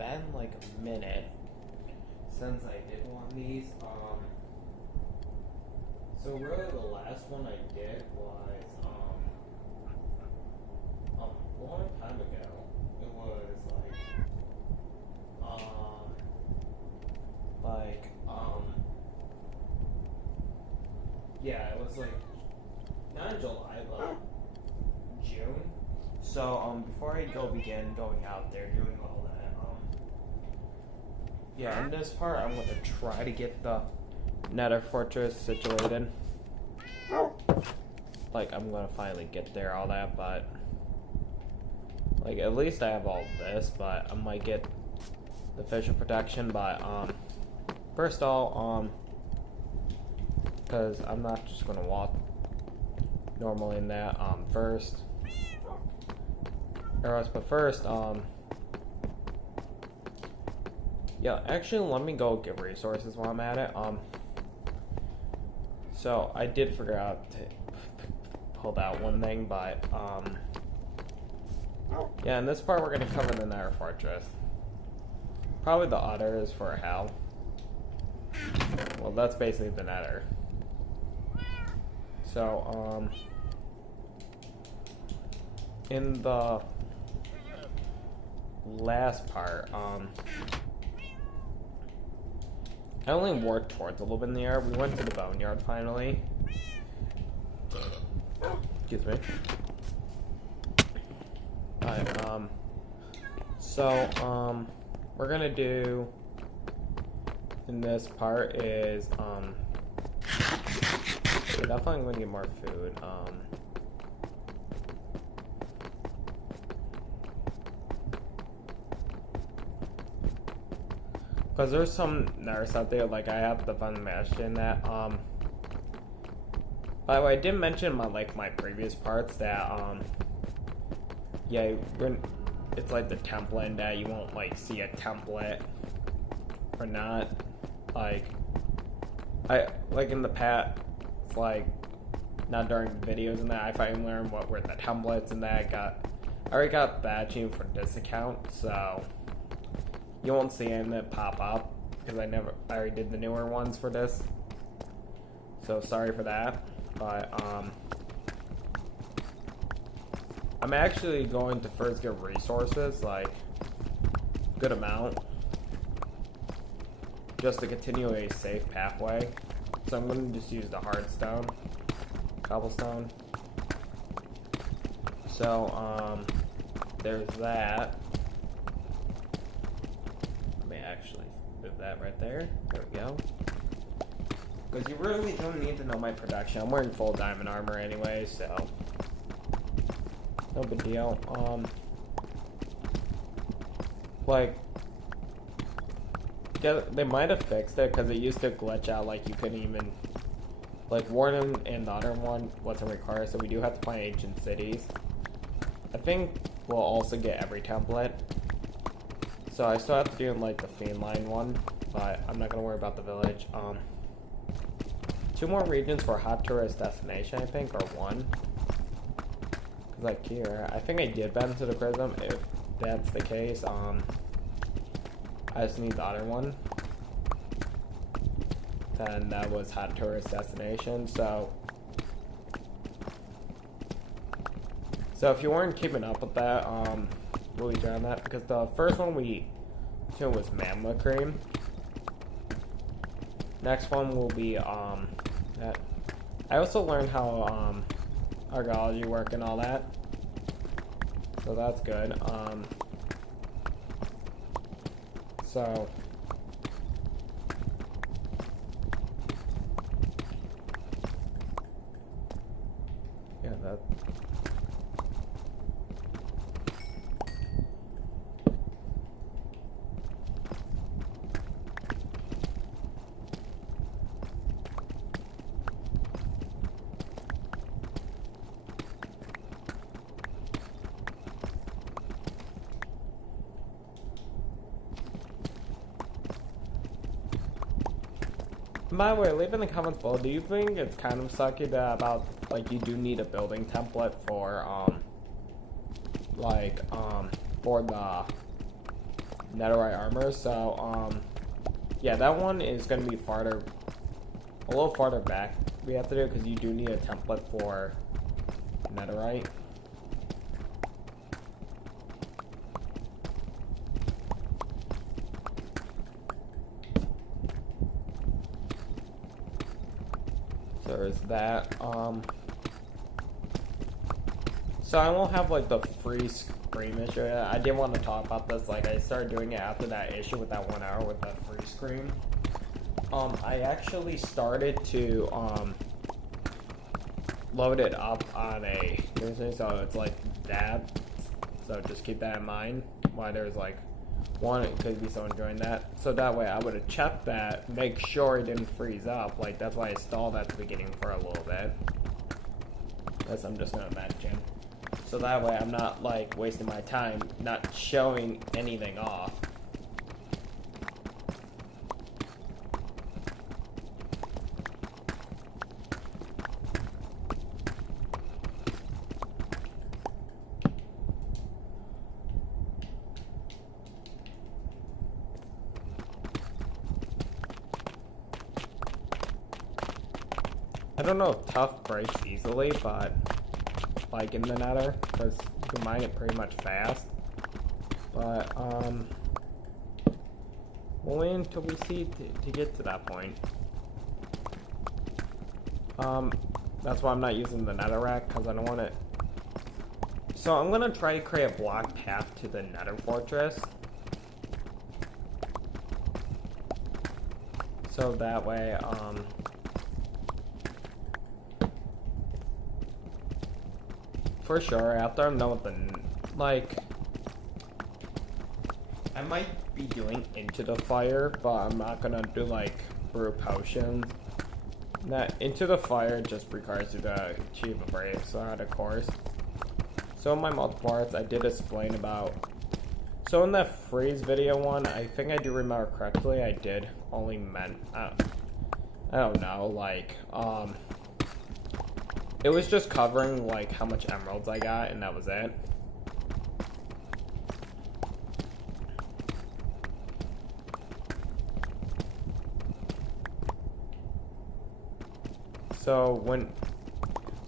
been like a minute since I did one of these. So really the last one I did was a long time ago. It was yeah, it was like not in July, but June. So before I begin going out there doing all that, yeah, in this part I'm gonna try to get the nether fortress situated. Like I'm gonna finally get there, all that, but like at least I have all this, but I might get the fisher protection. But first of all, because I'm not just gonna walk normally in that first. But first, yeah, actually, let me go get resources while I'm at it. So I did figure out to pull out one thing, but yeah, in this part we're gonna cover the nether fortress. Probably the other is for hell. Well, that's basically the nether. So in the last part, I only worked towards a little bit in the air. We went to the boneyard finally. Excuse me. Alright, so, we're gonna do in this part is, we're definitely gonna get more food, because there's some nurse out there, like I have the fun mention that, by the way, I did mention my previous parts that, yeah, it's like the template that you won't see a template or not. I in the past, not during videos and that, I finally learned what were the templates and that. I already got that achievement for this account, so you won't see any that pop up because I already did the newer ones for this. So sorry for that, but I'm actually going to first get resources, good amount, just to continue a safe pathway. So I'm going to just use the hardstone, cobblestone. So, there's that. Let me actually move that right there. There we go. Because you really don't need to know my production. I'm wearing full diamond armor anyway, so no big deal. Yeah, they might have fixed it because it used to glitch out, you couldn't even, Warden and the other one wasn't required, so we do have to find ancient cities. I think we'll also get every template. So I still have to do the Fiend Line one, but I'm not gonna worry about the village. 2 more regions for hot tourist destination, I think, or 1. Cause here, I think I did bend to the prism. If that's the case, I just need the other one. Then that was hot tourist destination. So if you weren't keeping up with that, we'll be on that because the first one we did was Mammoth Cream. Next one will be that. I also learned how archaeology work and all that, so that's good. So yeah, that. By the way, leave in the comments below, do you think it's kind of sucky that about, you do need a building template for, for the netherite armor. So yeah, that one is gonna be a little farther back. We have to do because you do need a template for netherite. So there's that. So I won't have like the free screen issue. I did want to talk about this. Like I started doing it after that issue with that 1 hour with the free screen. I actually started to load it up on a so it's like that. So just keep that in mind. Why there's like one, it could be someone joined that. So that way I would have checked that, make sure it didn't freeze up. Like that's why I stalled at the beginning for a little bit. That's I'm just gonna imagine. So that way I'm not like wasting my time not showing anything off. I don't know if tough breaks easily, but like in the nether, because you can mine it pretty much fast. But we'll wait until we see to get to that point. That's why I'm not using the netherrack, because I don't want it. So I'm gonna try to create a block path to the nether fortress. So that way, for sure, after I'm done with the, like, I might be doing Into the Fire, but I'm not gonna do, like, brew potions. That Into the Fire just requires you to achieve a brave side, of course. So in my multiple arts, I did explain about, so in that freeze video one, I think I do remember correctly, I did only meant, I don't know, like, it was just covering, like, how much emeralds I got, and that was it. So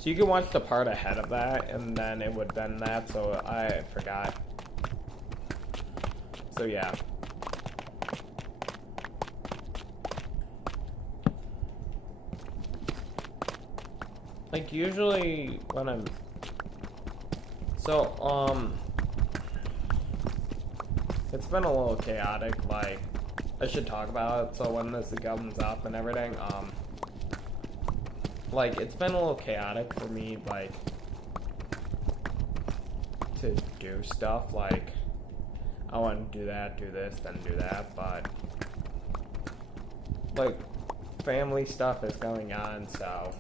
you can watch the part ahead of that, and then it would bend that, so I forgot. So yeah. Like, usually when I'm... So, it's been a little chaotic, like, I should talk about it, so when this comes up and everything, like, it's been a little chaotic for me, like, to do stuff, like, I want to do that, do this, then do that, but, like, family stuff is going on, so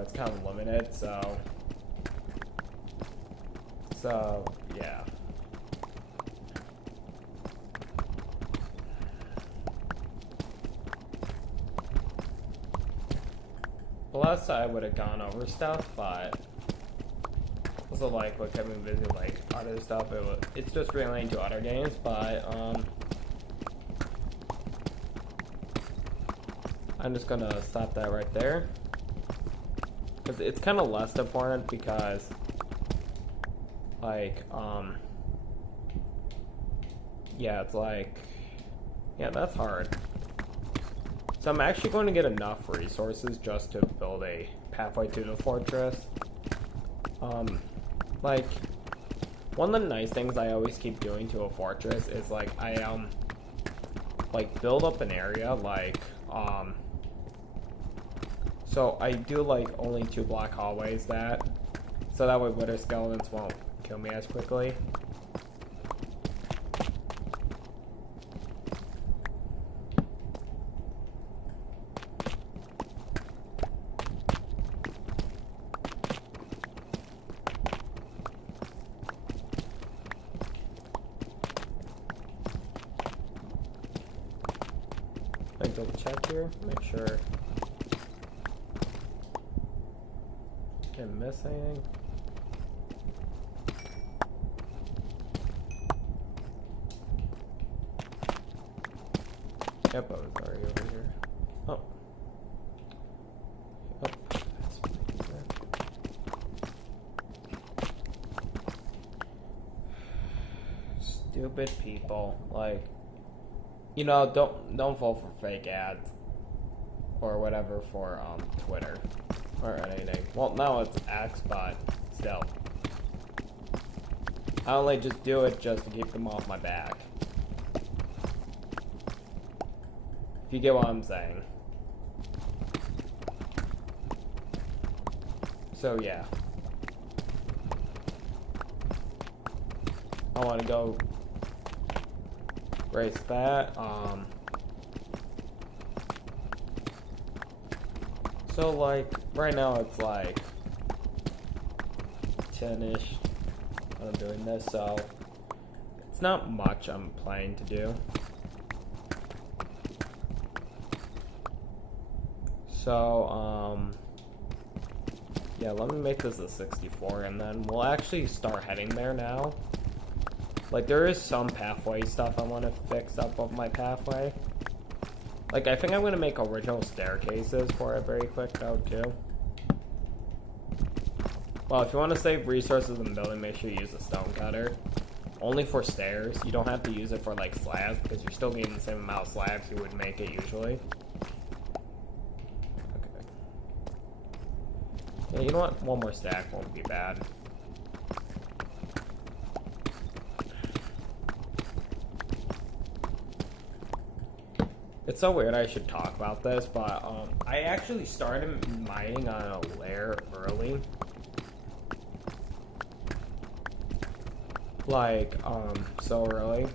it's kind of limited, so yeah. Plus, I would have gone over stuff, but also, like, what kept me busy, like, other stuff, it's just relating to other games, but, I'm just gonna stop that right there. Because it's kind of less important because, like, yeah, it's like, yeah, that's hard. So I'm actually going to get enough resources just to build a pathway to the fortress. Like, one of the nice things I always keep doing to a fortress is, like, I, like, build up an area, like, so I do, like, only 2 block hallways so that way wither skeletons won't kill me as quickly. I double check here, make sure I didn't miss anything. Yep, I was already over here. Oh. Oh. Stupid people. Like, you know, don't vote for fake ads or whatever for Twitter or anything. Well, now it's X, but still. I only just do it just to keep them off my back. If you get what I'm saying. So yeah. I want to go race that. So like right now it's like 10-ish when I'm doing this, so it's not much I'm planning to do. So yeah, let me make this a 64 and then we'll actually start heading there now. Like there is some pathway stuff I want to fix up of my pathway. Like, I think I'm going to make original staircases for it very quick, though, too. Well, if you want to save resources in building, make sure you use a stone cutter. Only for stairs. You don't have to use it for, like, slabs, because you're still getting the same amount of slabs you would make it usually. Okay. Yeah, you know what? One more stack won't be bad. It's so weird I should talk about this, but I actually started mining on a layer early. Like, so early.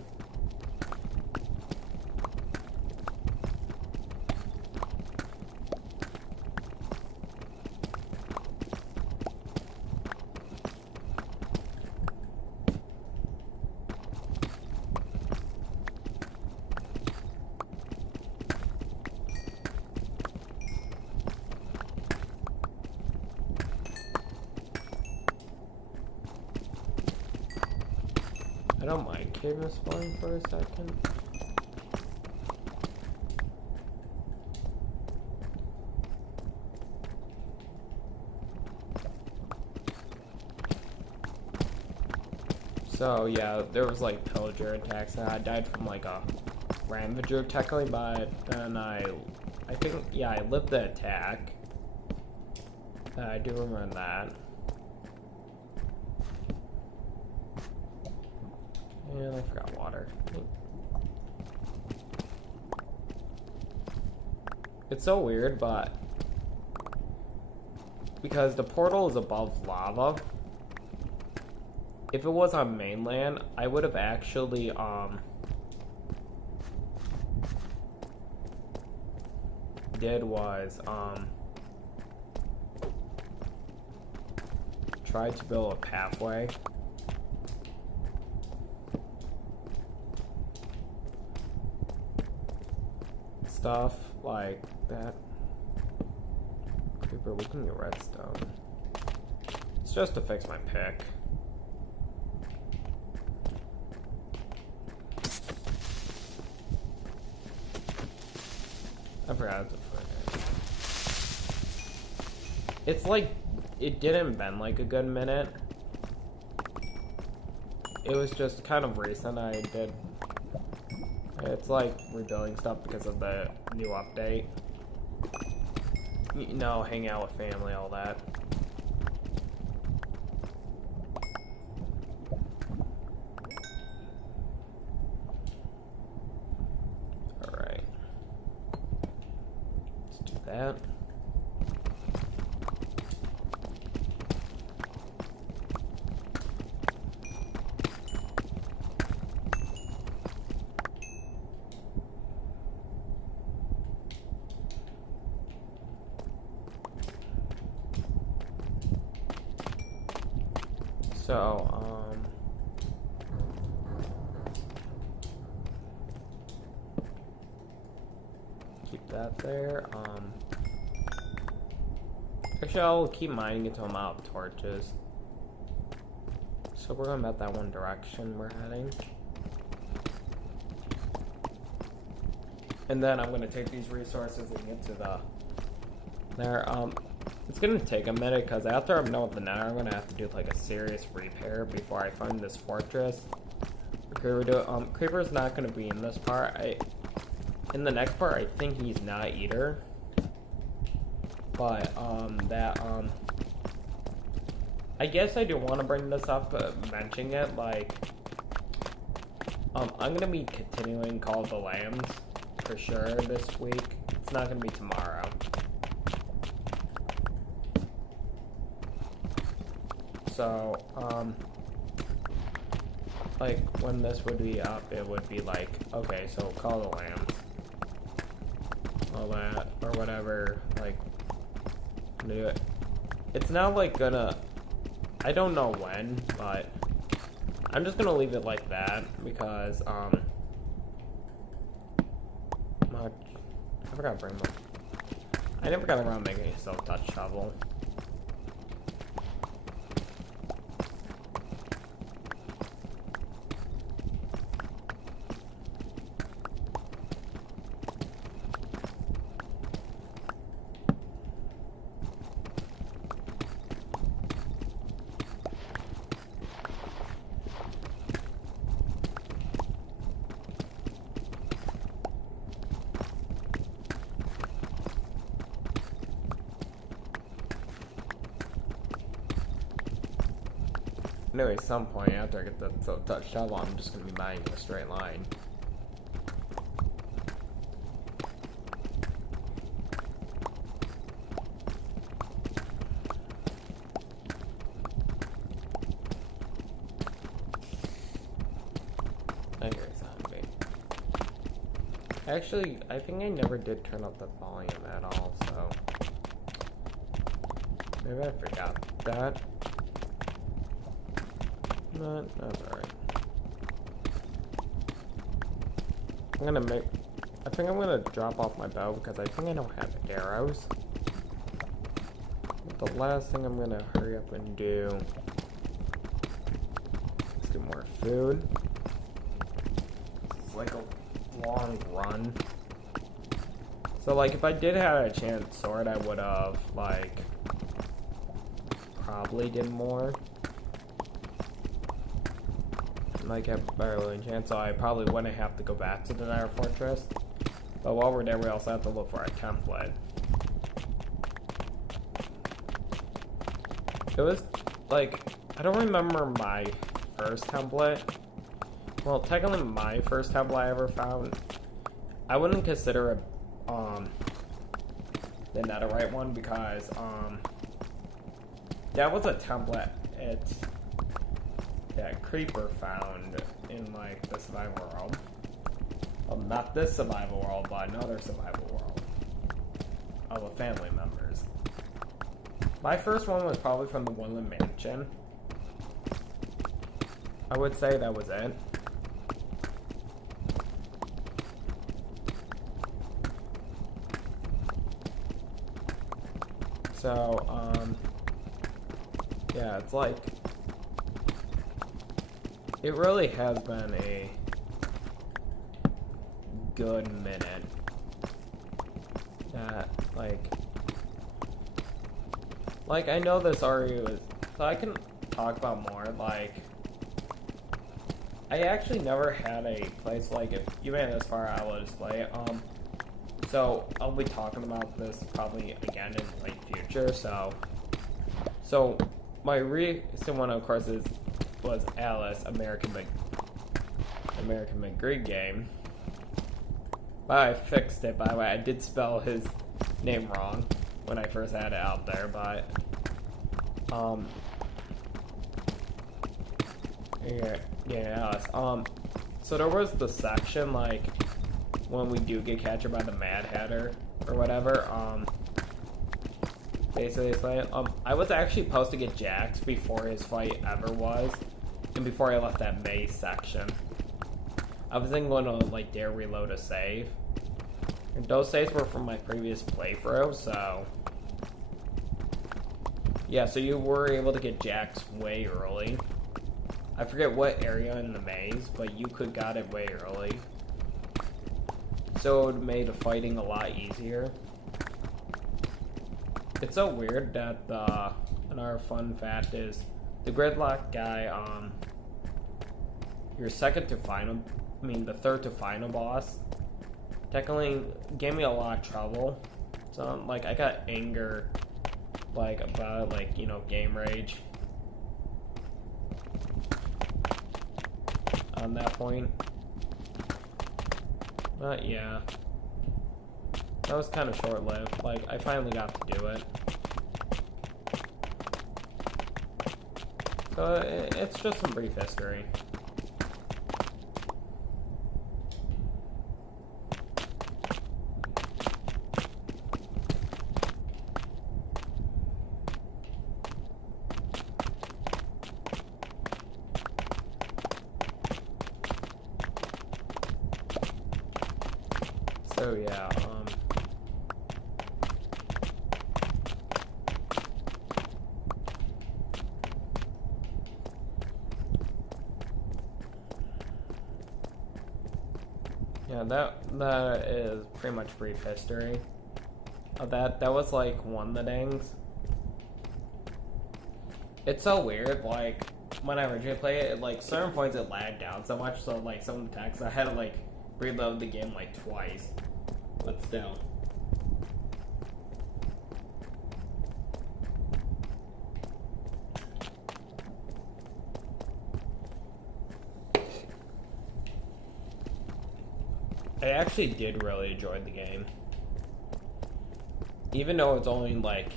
I don't mind cave spawning for a second. So yeah, there was like pillager attacks and I died from like a ravager technically, but then I think, yeah, I lived the attack. I do remember that. And I forgot water. It's so weird, but because the portal is above lava, if it was on mainland, I would have actually tried to build a pathway. Stuff like that. Creeper, we can get redstone. It's just to fix my pick. I forgot to put it. It's like it didn't been like a good minute. It was just kind of recent I did. It's like rebuilding stuff because of the new update. You know, hang out with family, all that. Alright. Let's do that. So, keep that there. Actually, I'll keep mining until I'm out of torches. So we're going about that one direction we're heading. And then I'm gonna take these resources and get to the there. It's gonna take a minute because after I'm done with the nether, I'm gonna have to do like a serious repair before I find this fortress. Creeper's not gonna be in this part. In the next part, I think he's not either. But I guess I do want to bring this up, mentioning it. Like, I'm gonna be continuing Call of the Lambs for sure this week. It's not gonna be tomorrow. So, like, when this would be up, it would be like, okay, so Call of the Lambs, all that, or whatever, like, do it. It's not, like, gonna, I don't know when, but I'm just gonna leave it like that, because, I forgot to bring them. I never got around making a self-touch shovel. Anyway, at some point after I get the touch shovel, I'm just gonna be mining in a straight line. I hear a zombie. Actually, I think I never did turn up the volume at all, so maybe I forgot that. That's alright. I think I'm gonna drop off my bow because I think I don't have arrows. But the last thing I'm gonna hurry up and do is get more food. It's like a long run. So like if I did have a chance sword, I would have like probably did more. Like have barely a chance, so I probably wouldn't have to go back to the Nether Fortress. But while we're there, we also have to look for a template. It was like, I don't remember my first template. Well, technically my first template I ever found, I wouldn't consider it the netherite one because that was a template that Creeper found in like the survival world. Well, not this survival world, but another survival world of the family members. My first one was probably from the Woodland Mansion. I would say that was it. So, yeah, it's like, it really has been a good minute that, like I know this already was, so I can talk about more, like, I actually never had a place like, if you made it this far, I will display it, so I'll be talking about this probably again in like future, so my recent one, of course, was Alice, American McGree game. But I fixed it, by the way. I did spell his name wrong when I first had it out there, but yeah, Alice. So there was the section like when we do get captured by the Mad Hatter or whatever, basically I was actually supposed to get Jax before his fight ever was, and before I left that maze section. I was then going to like dare reload a save, and those saves were from my previous playthrough, so yeah, so you were able to get Jax way early. I forget what area in the maze, but you got it way early. so it made the fighting a lot easier. It's so weird that another fun fact is the gridlock guy, your the third to final boss, technically gave me a lot of trouble. So like I got anger like about like, you know, game rage on that point. But yeah, that was kind of short-lived. Like I finally got to do it. So it's just some brief history. So yeah, yeah, that is pretty much brief history of that. That was like one of the things. It's so weird, like when I originally played it, like certain points it lagged down so much, so like some of the text I had to like reload the game like twice. But still. I actually did really enjoy the game. Even though it's only like,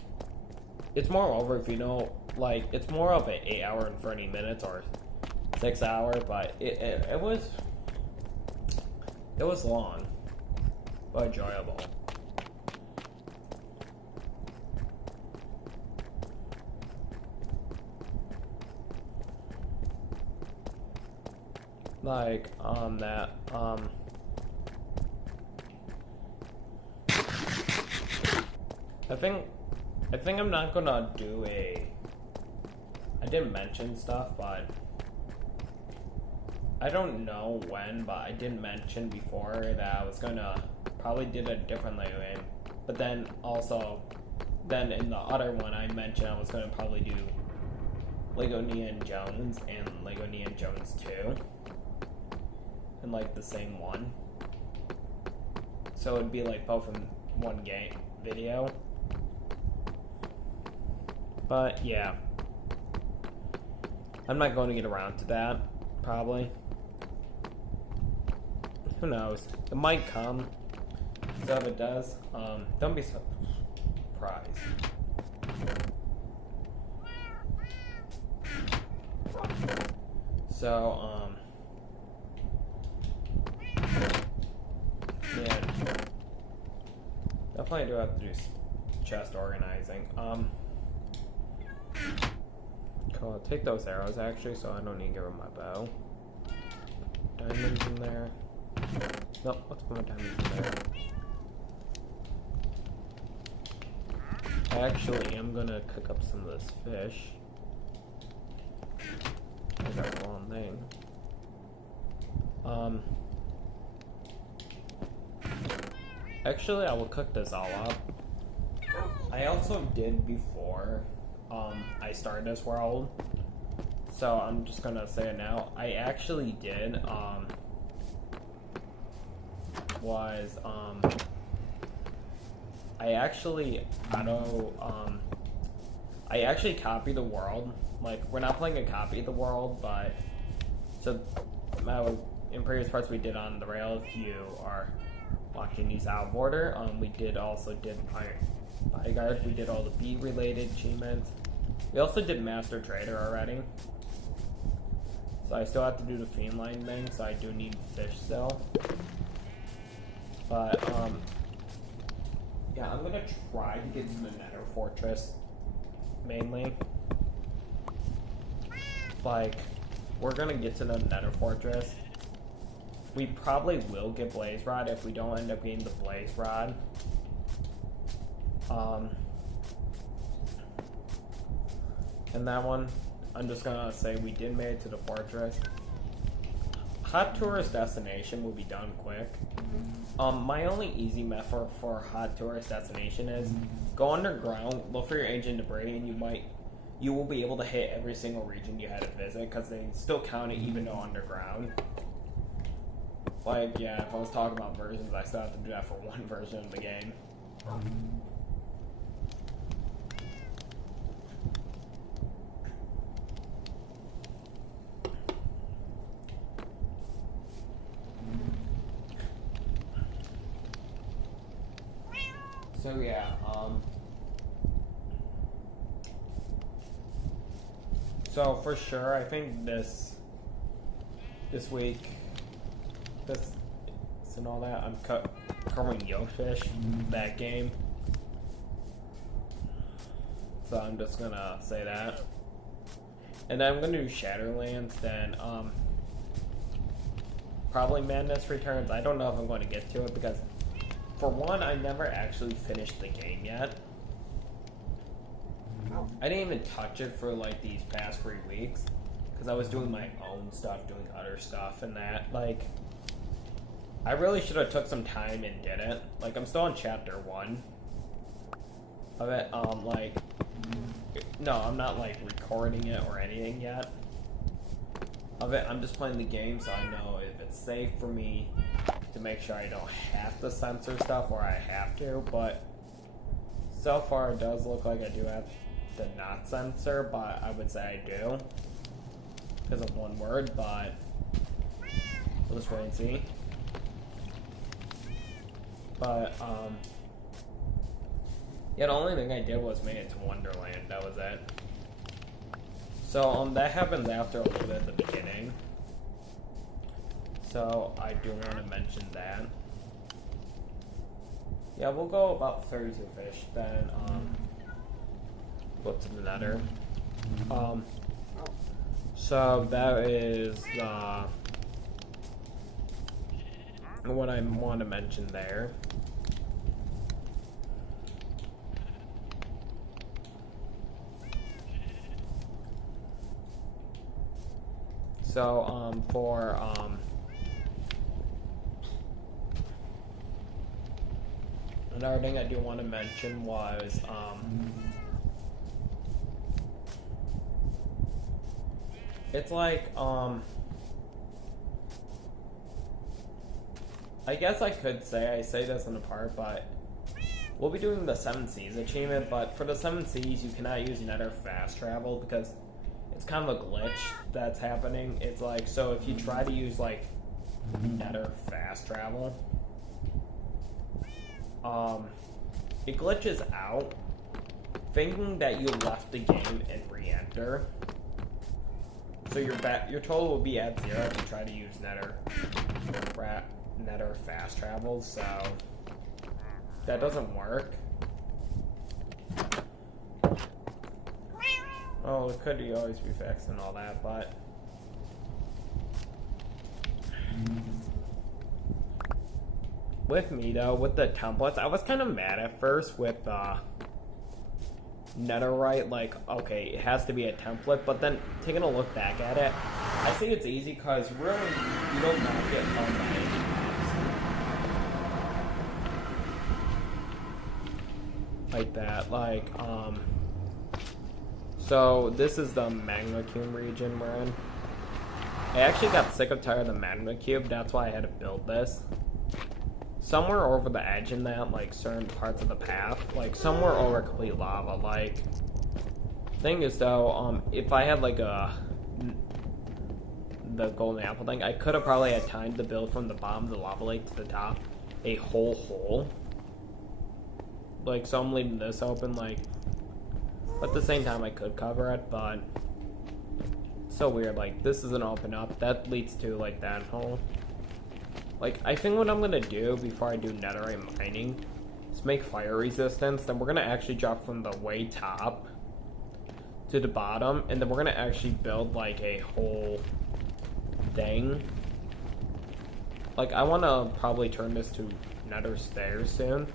it's more over if you know, like, it's more of an 8 hour and 30 minutes or 6 hour, but it was long, but enjoyable. Like, I think I'm not gonna do I didn't mention stuff, but I don't know when, but I did mention before that I was gonna probably did a different Lego game. But then also, in the other one I mentioned I was gonna probably do Lego Indiana Jones and Lego Indiana Jones 2 in like the same one. So it'd be like both in one game video. But yeah, I'm not going to get around to that, probably. Who knows? It might come. So if it does, don't be surprised. So, yeah, definitely do have to do chest organizing. Cool, I'll take those arrows actually, so I don't need to give her my bow. Diamonds in there. Nope, let's put my diamonds in there. I actually am gonna cook up some of this fish. I got the wrong thing. Actually, I will cook this all up. I also did before I started this world, so I'm just gonna say it now. I actually did I actually copied the world. Like, we're not playing a copy of the world, but so in previous parts we did on the rail, if you are watching these out of order, we also did Bodyguard, we did all the bee related achievements. We also did Master Trader already. So I still have to do the Fiend Line thing, so I do need fish still. But yeah, I'm gonna try to get to the Nether Fortress mainly. Like, we're gonna get to the Nether Fortress. We probably will get Blaze Rod if we don't end up getting the Blaze Rod. And that one, I'm just gonna say we did make it to the fortress. hot tourist destination will be done quick. My only easy method for hot tourist destination is go underground, look for your ancient debris, and you will be able to hit every single region you had to visit because they still count it even though underground. Like, yeah, if I was talking about versions, I still have to do that for one version of the game. So yeah, so for sure, I think this week, and all that, I'm covering Yellowfish, that game. So I'm just gonna say that, and then I'm gonna do Shadowlands. Then probably Madness Returns. I don't know if I'm going to get to it because, for one, I never actually finished the game yet. I didn't even touch it for like these past 3 weeks because I was doing my own stuff, doing other stuff, and that. Like, I really should have took some time and did it. Like, I'm still on chapter 1 of it. Like, no, I'm not like recording it or anything yet of it. I'm just playing the game so I know if it's safe for me to make sure I don't have to censor stuff or I have to, but so far it does look like I do have to not censor, but I would say I do because of one word, but we'll just wait and see. But yeah, the only thing I did was made it to Wonderland. That was it. So that happens after a little bit at the beginning. So I do want to mention that. Yeah, we'll go about 32 fish, then go to the nether. So that is what I want to mention there. So for another thing I do want to mention was it's like I guess I could say, I say this in a part, but we'll be doing the 7 Seas achievement, but for the 7 Seas you cannot use nether fast travel because it's kind of a glitch that's happening. It's like, so if you try to use like nether fast travel, it glitches out, thinking that you left the game and re-enter. So your total will be at 0 if you try to use nether fast travel. So that doesn't work. Oh, it could always be fixed and all that, but with me though, with the templates, I was kind of mad at first with netherite. Like, okay, it has to be a template, but then taking a look back at it, I think it's easy because really you don't not get harmed by any like that. Like, so this is the magma cube region we're in. I actually got sick of tired of the magma cube. That's why I had to build this. Somewhere over the edge in that, like certain parts of the path, like somewhere over complete lava. Like, thing is though, if I had like the golden apple thing, I could have probably had time to build from the bottom of the lava lake to the top a whole hole. Like, so I'm leaving this open, like, but at the same time I could cover it, but it's so weird. Like, this isn't open up, that leads to like that hole. Like, I think what I'm gonna do before I do netherite mining is make fire resistance. Then we're gonna actually drop from the way top to the bottom, and then we're gonna actually build like a whole thing. Like, I wanna probably turn this to nether stairs soon.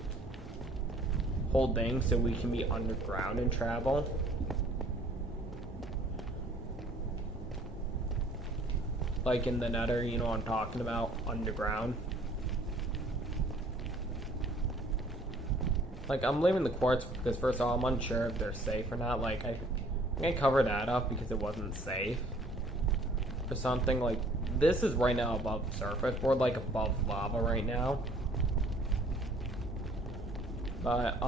Whole thing so we can be underground and travel. like in the nether, you know what I'm talking about, underground. Like, I'm leaving the quartz because, first of all, I'm unsure if they're safe or not. Like, I think I covered that up because it wasn't safe or something. Like, this is right now above surface. We're, like, above lava right now. But,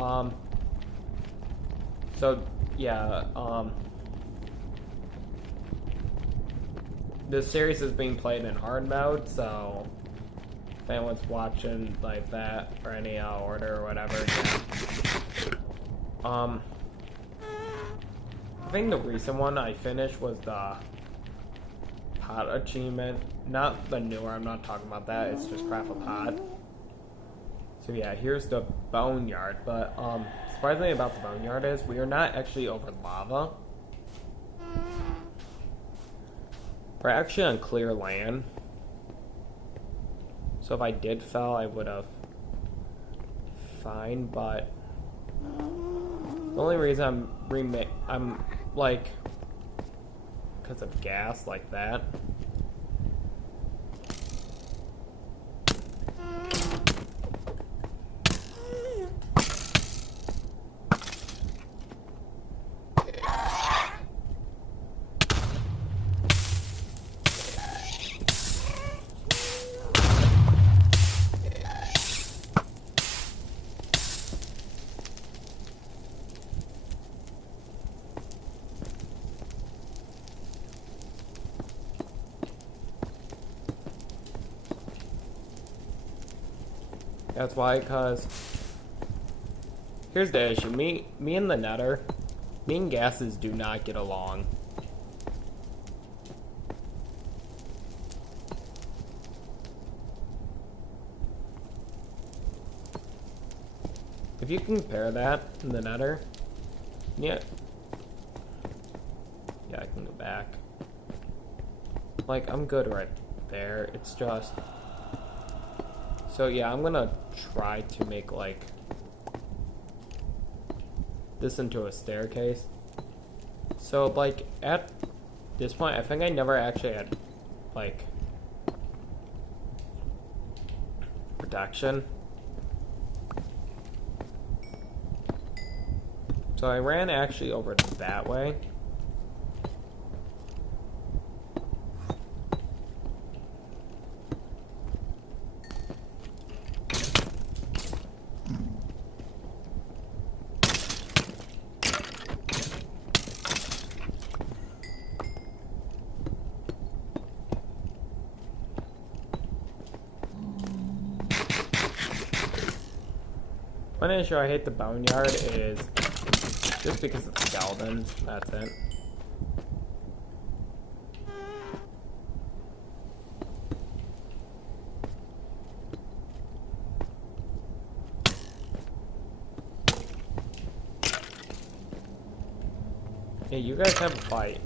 so, yeah, this series is being played in hard mode, so if anyone's watching like that or any order or whatever, yeah. I think the recent one I finished was the pot achievement, not the newer. I'm not talking about that. It's just craft a pot. So yeah, here's the boneyard. But surprisingly about the boneyard is we are not actually over lava. We're actually on clear land. So if I did fell, I would have fine, but the only reason I'm like, because of gas like that. That's why, because here's the issue. Me and the nether, me and gases do not get along. If you compare that in the nether, yeah, I can go back. Like, I'm good right there. It's just... So yeah, I'm gonna try to make like this into a staircase. So like at this point, I think I never actually had like protection. So I ran actually over that way. One issue I hate the boneyard is just because of the skeletons. That's it. Hey, you guys have a fight.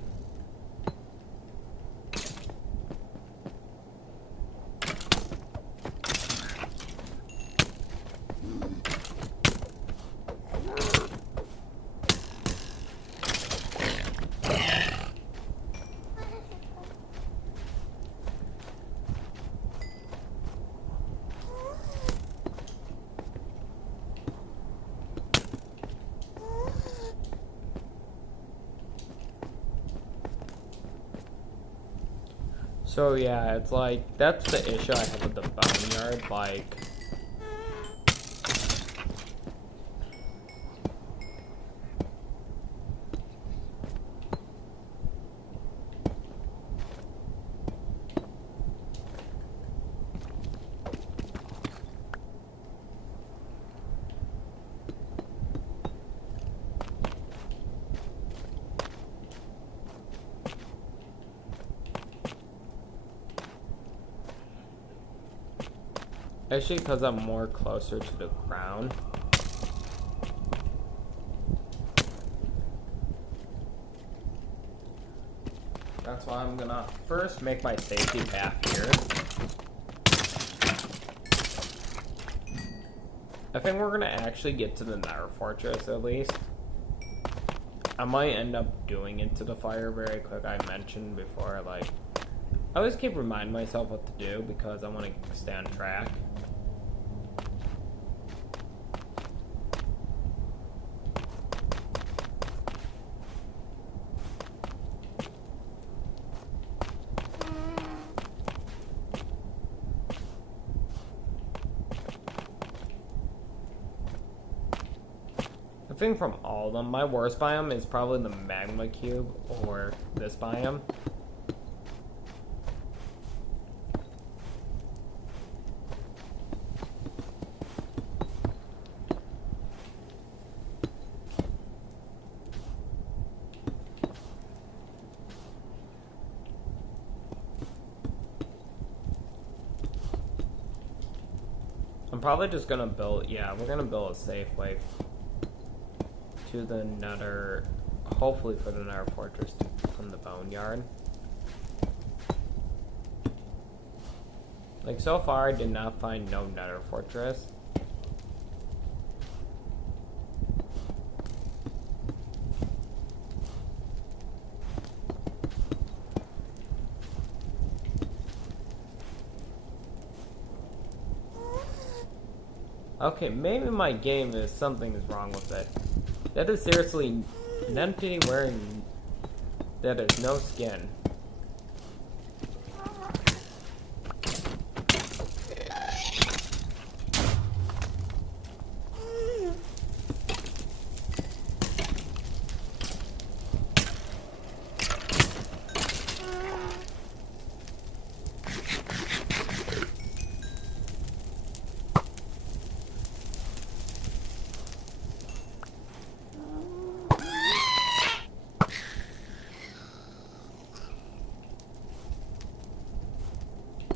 So yeah, it's like, that's the issue I have with the boneyard, like... Actually, because I'm more closer to the ground. That's why I'm gonna first make my safety path here. I think we're gonna actually get to the Nether Fortress at least. I might end up doing Into the Fire very quick. I mentioned before, like, I always keep reminding myself what to do because I want to stay on track. I think from all of them, my worst biome is probably the magma cube or this biome. I'm probably just gonna build, yeah, we're gonna build a safe way to the nether, hopefully for the nether fortress from the boneyard. Like, so far I did not find no nether fortress. Okay, maybe my game is something is wrong with it. That is seriously an entity wearing that is no skin.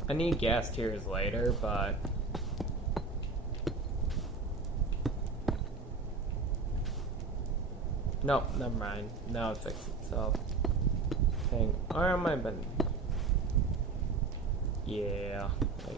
I need gas tiers later, but no, never mind. Now it fixed itself. Dang, where am I been? Yeah. Like,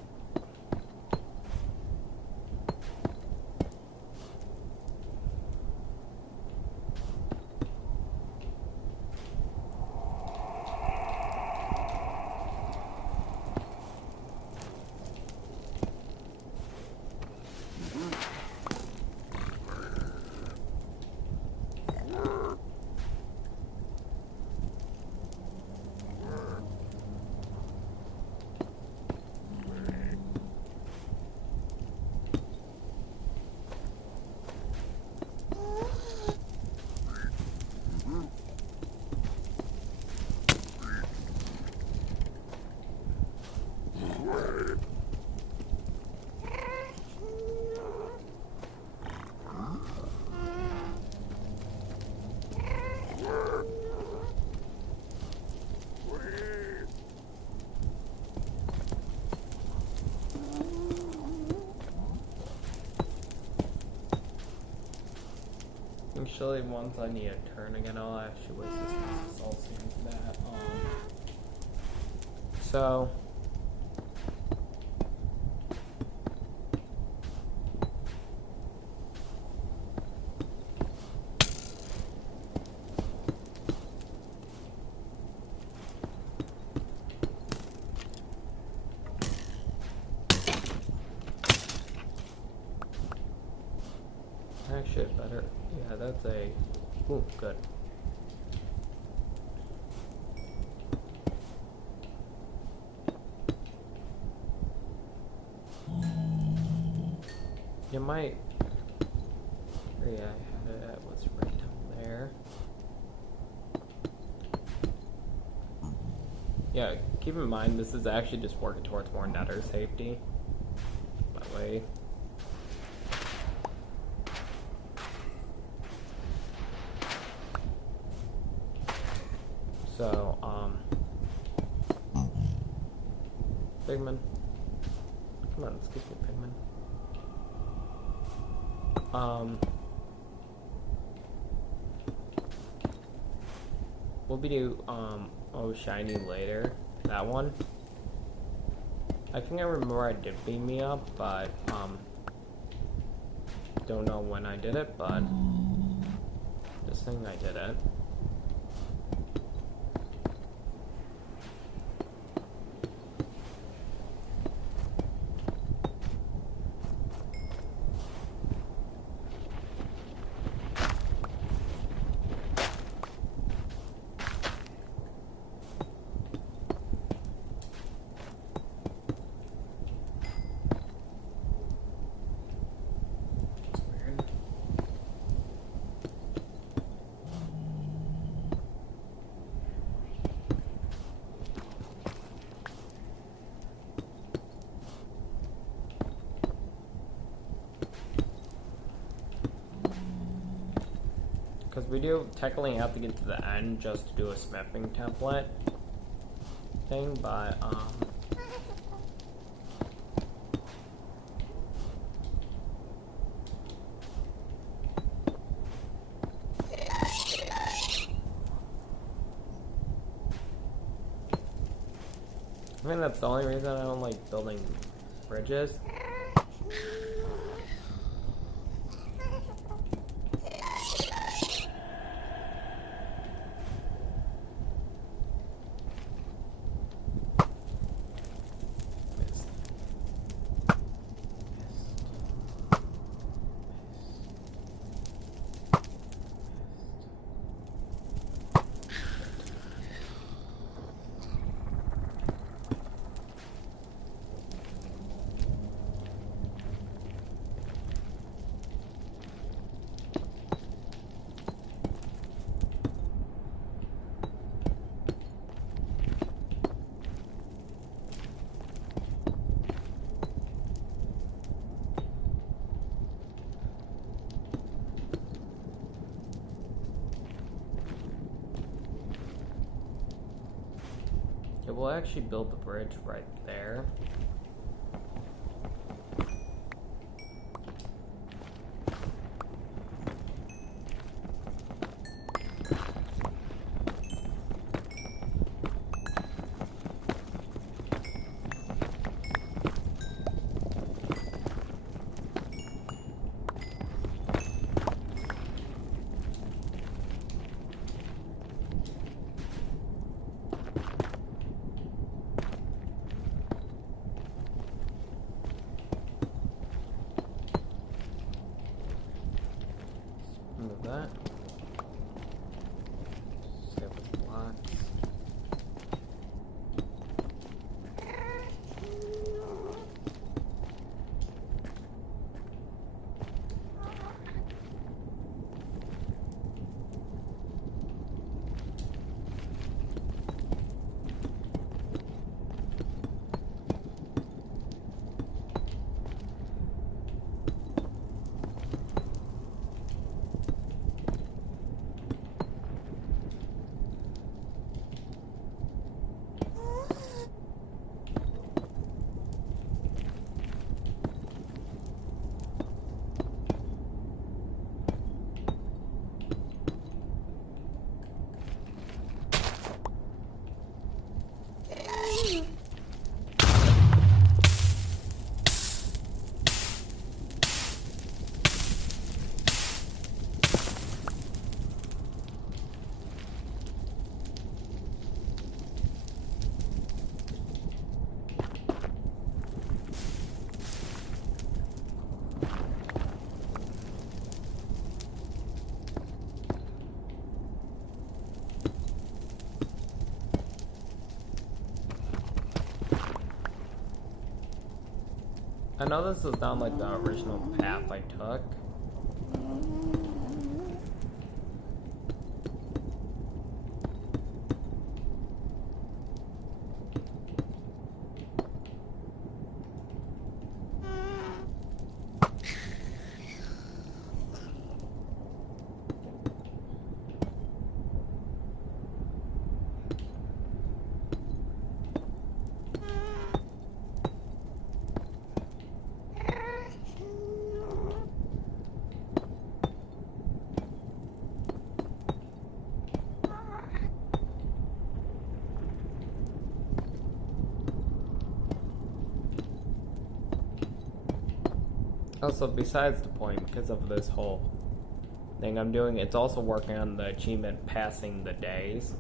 actually, once I need a turn again, I'll actually waste this all seems that. So actually better. Yeah, that's a. Ooh, good. You might. Yeah, I had it at what's right down there. Yeah, keep in mind this is actually just working towards more nether safety. That way. So, Pigman. Come on, excuse me, Pigman. We'll be do, oh, shiny later. That one. I think I remember I did beam me up, but, don't know when I did it, but this thing I did it. Because we do technically have to get to the end just to do a smithing template thing, but I think that's the only reason I don't like building bridges. We'll actually build the bridge right there. Move that. Save the blocks. I know this is not like the original path I took. Also, besides the point, because of this whole thing I'm doing, it's also working on the achievement passing the days.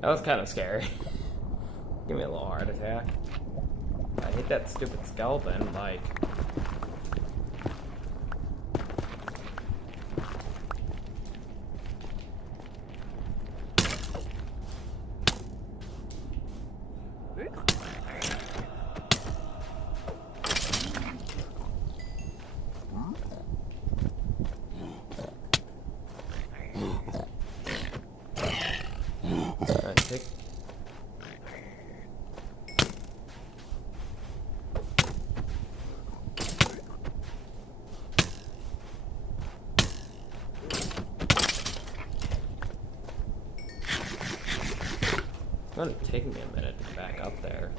That was kind of scary. Give me a little heart attack. I hate that stupid skeleton, like... Take... It's gonna take me a minute to get back up there.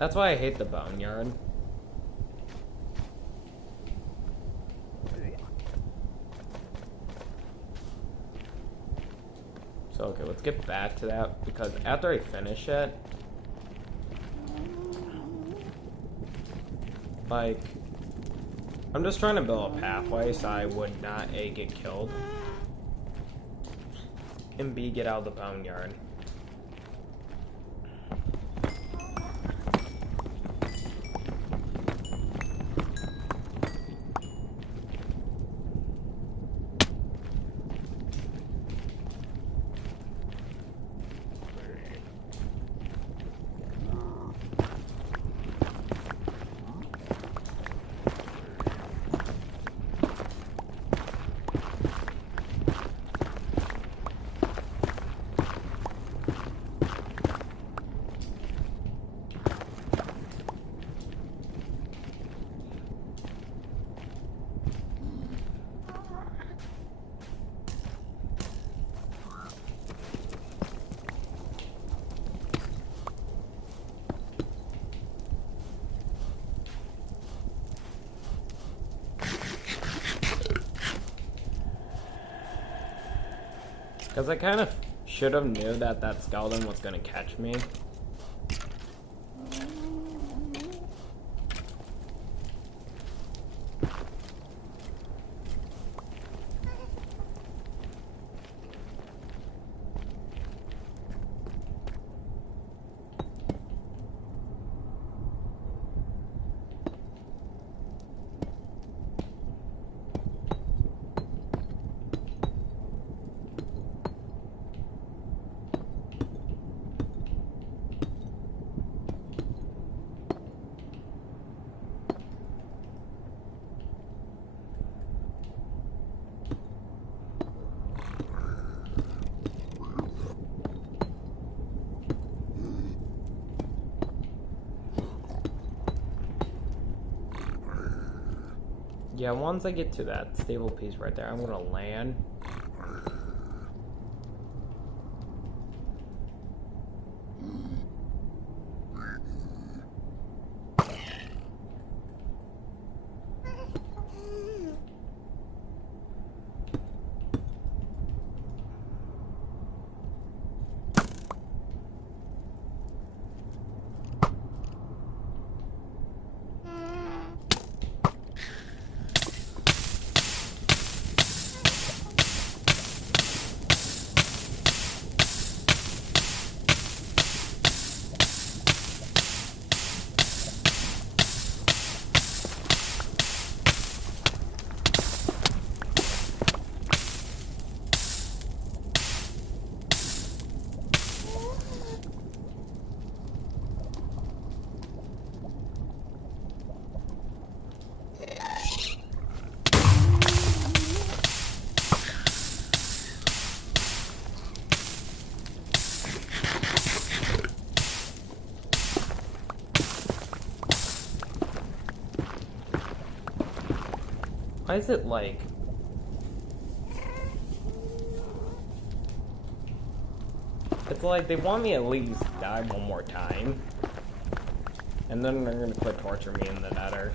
That's why I hate the boneyard. So, okay, let's get back to that, because after I finish it, like, I'm just trying to build a pathway so I would not A, get killed, and B, get out of the boneyard. Because I kind of should have knew that that skeleton was going to catch me. Yeah, once I get to that stable piece right there, I'm gonna land. Why is it like... It's like they want me to at least die one more time. And then they're gonna quit torturing me in the nether.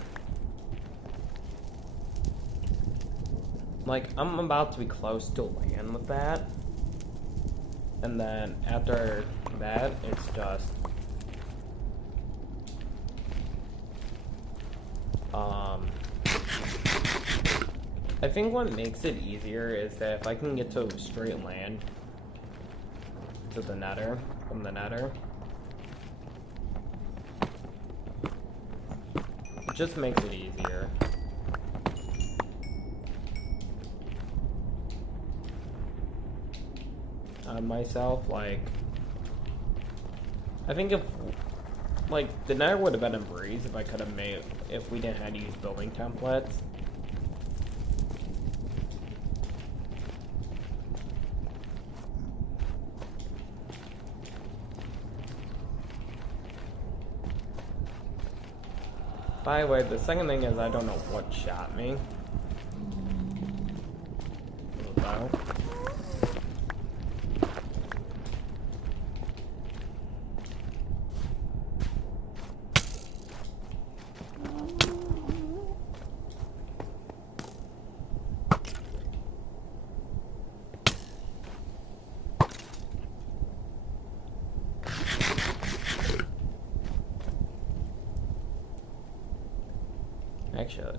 Like, I'm about to be close to land with that. And then after that, it's just... I think what makes it easier is that if I can get to straight land, to the nether, from the nether. It just makes it easier. Myself, like, I think if, like, the nether would have been a breeze if I could have made, if we didn't have to use building templates. By the way, the second thing is I don't know what shot me. Wow. Actually,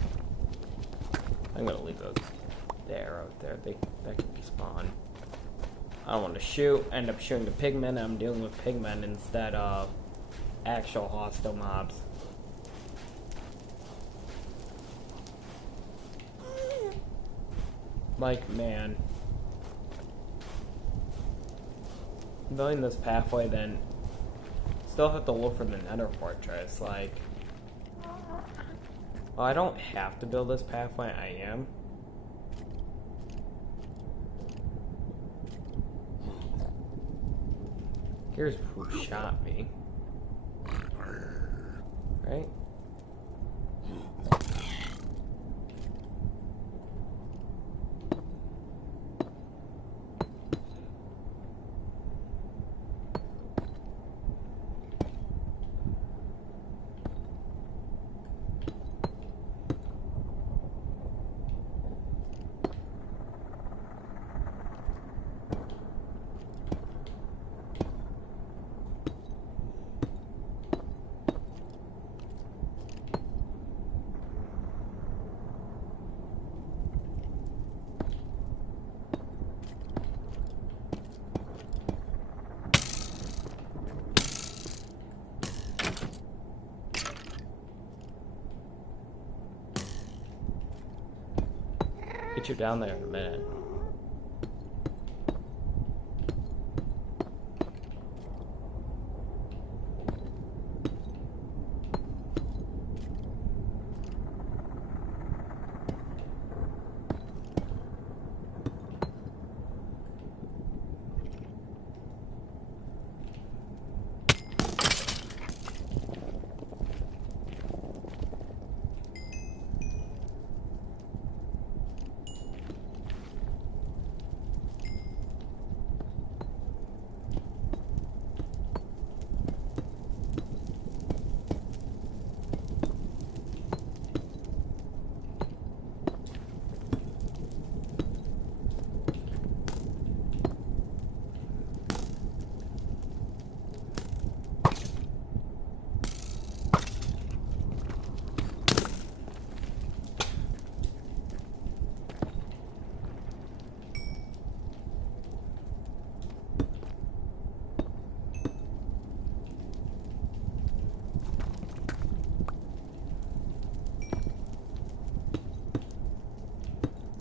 I'm gonna leave the arrow there. That can be spawned. I don't want to shoot. End up shooting the pigmen. I'm dealing with pigmen instead of actual hostile mobs. Like, man, building this pathway, then still have to look for the nether fortress. Like, well, I don't have to build this pathway, I am. Here's who shot me. Right? Get you down there in a minute.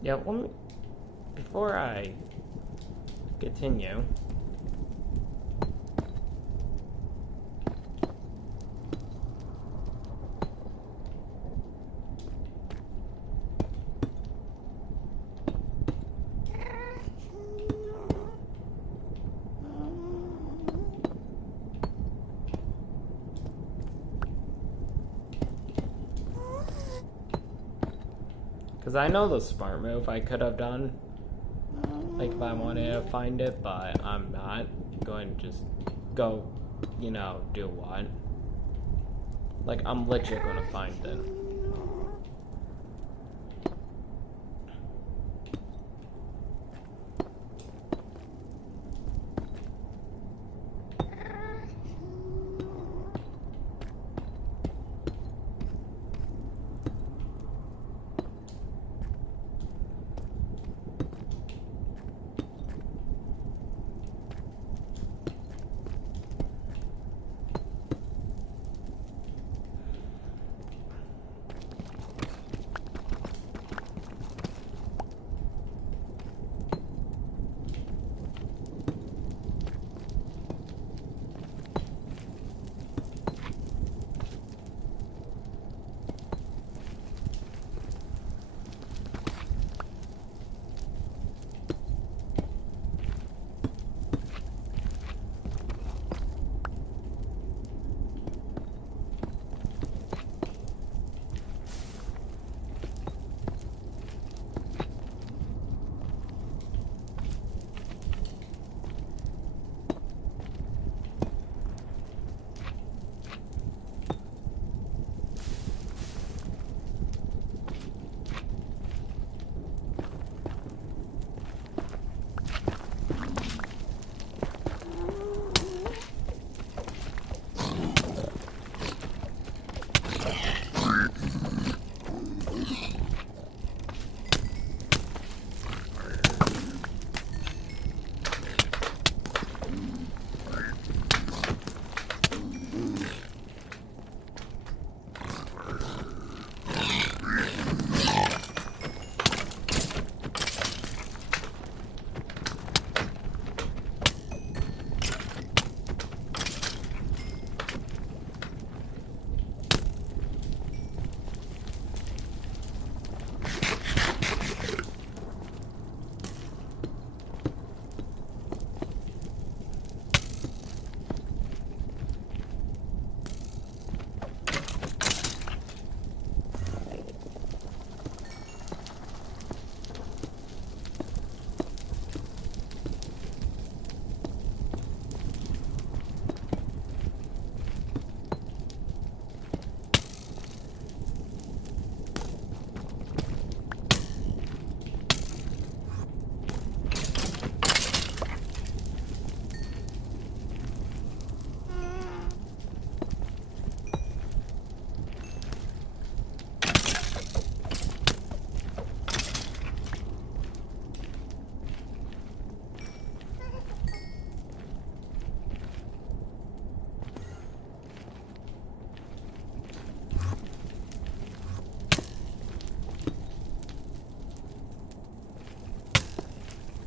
Yeah, let me, before I continue, because I know the smart move I could have done, like if I wanted to find it, but I'm not going to just go, you know, do what? Like, I'm legit going to find it.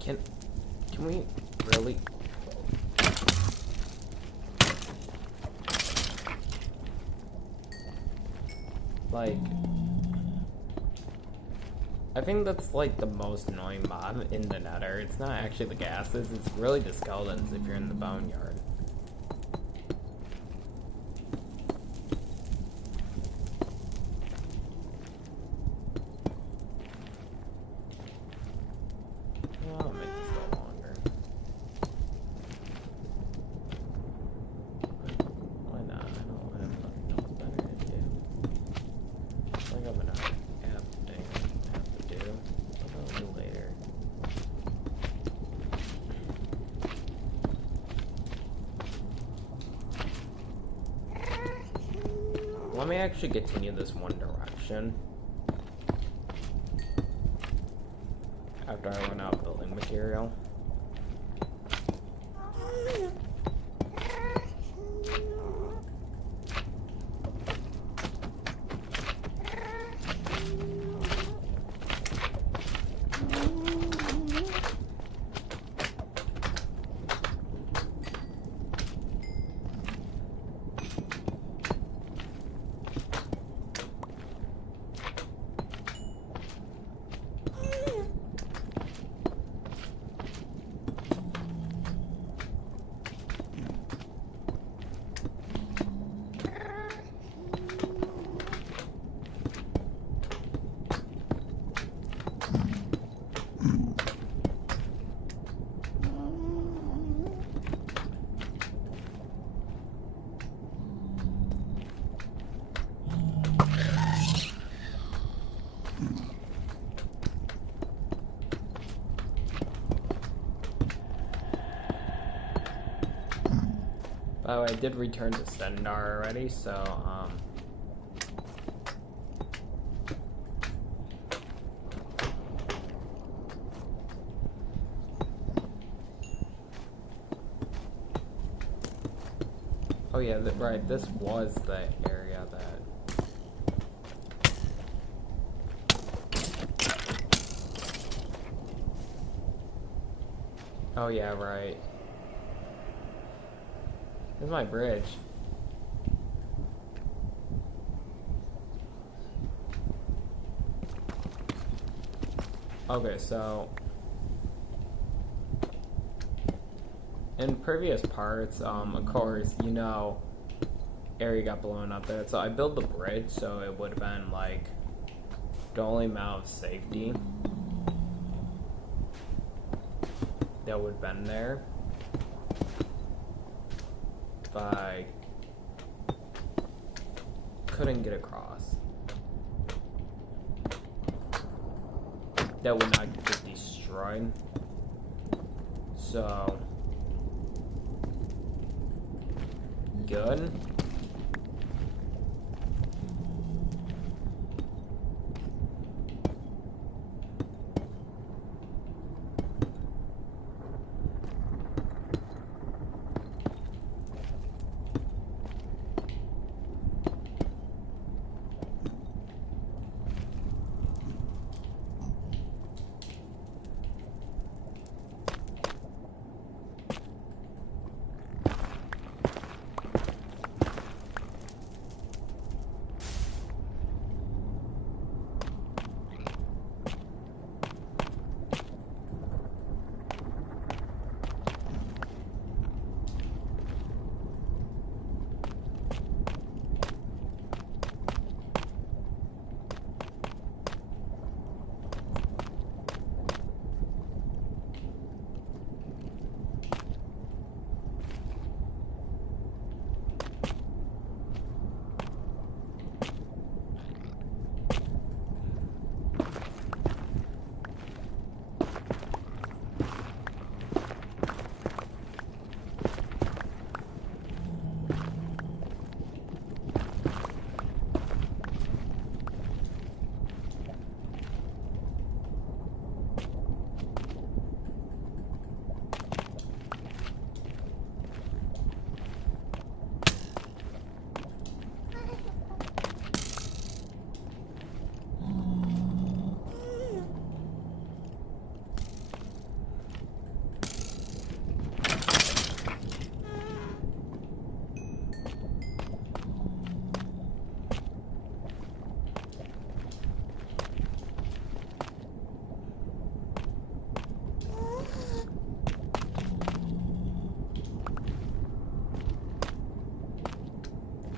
Can we really? Like, I think that's like the most annoying mob in the nether. It's not actually the gases, it's really the skeletons if you're in the boneyard. I'll make this go longer. Why not? I don't have nothing better to do. I think I'm gonna have to do. I'll do later. Let me actually continue this one direction. After I run out of building material. Oh, I did return to Stendar already, so, oh yeah, right, this was the area that... Oh yeah, right. Here's my bridge. Okay, so in previous parts, of course, you know, area got blown up there. So I built the bridge so it would have been like the only amount of safety that would have been there. If I couldn't get across, that would not get destroyed. So good.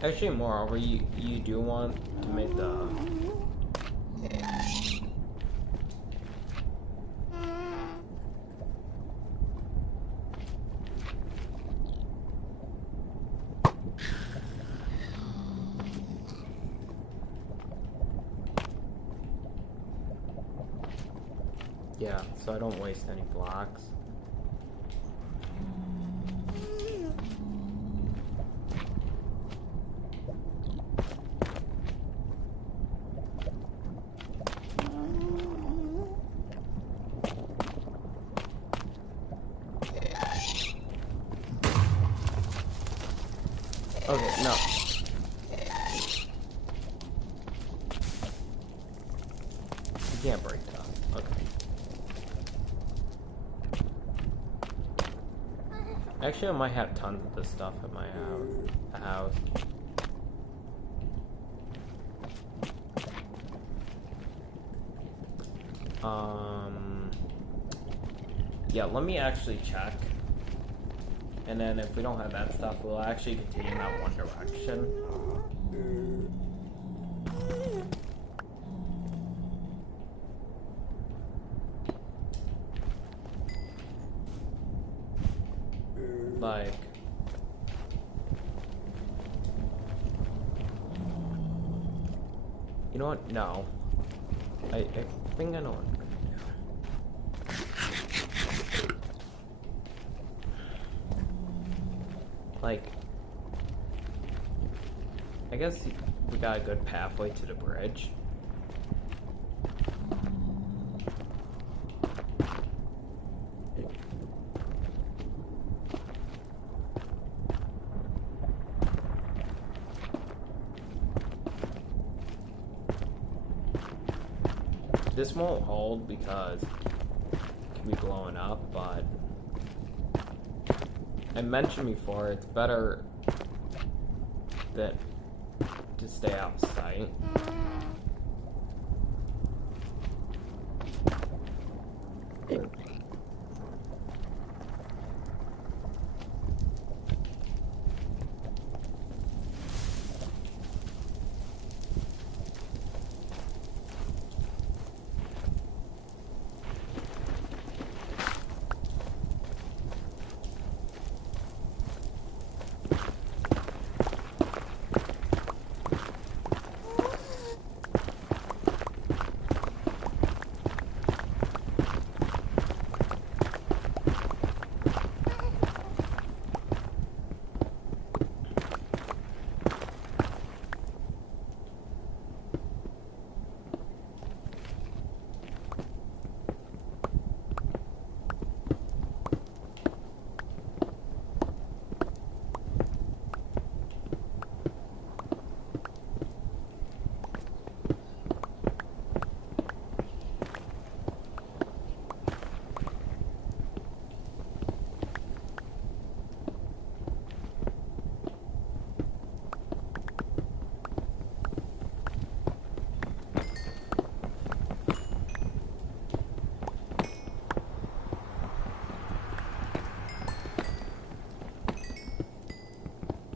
Actually, moreover, you do want to make the... Yeah, so I don't waste any blocks. Okay, no. You can't break that. Okay. Actually, I might have tons of this stuff at my house. Yeah, let me actually check. And then if we don't have that stuff, we'll actually continue in that one direction. Like... You know what? No. I think I know what I'm gonna do. Like... I guess we got a good pathway to the bridge. This won't hold because it can be blowing up, but I mentioned before it's better that to stay out of sight.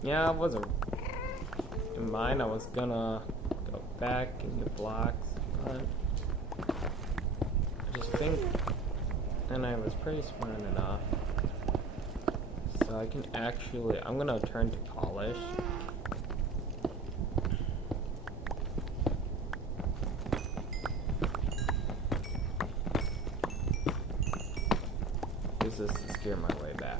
Yeah, I wasn't in mine. I was gonna go back and get blocks, but I just think, and I was pretty smart enough, so I can actually, I'm gonna turn to polish. Use this to steer my way back.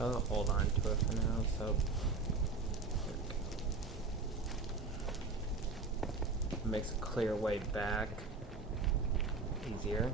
I'll hold on to it for now, so it makes a clear way back easier.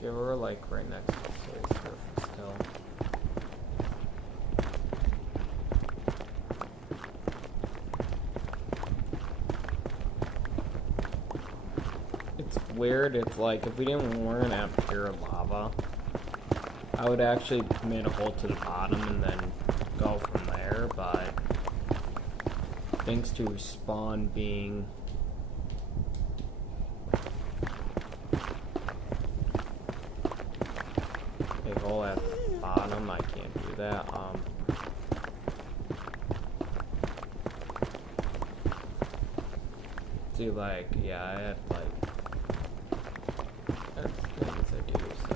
Okay, we're like right next to the soul surface still. It's weird, it's like if we weren't at pure lava, I would actually made a hole to the bottom and then go from there, but thanks to spawn being a hole at the bottom, I can't do that. See, like, yeah, I had like that's things I do, so.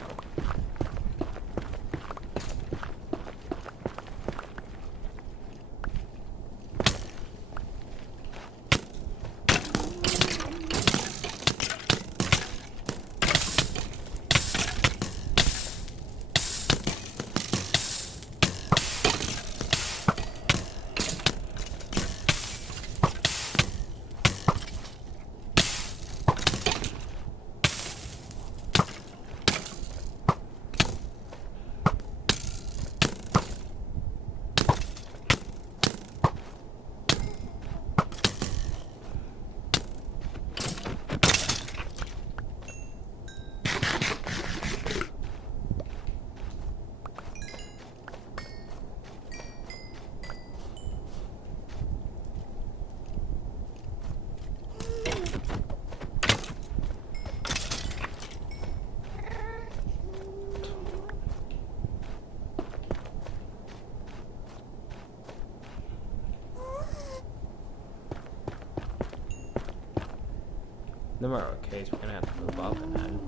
No matter what case, we're gonna have to move up and then.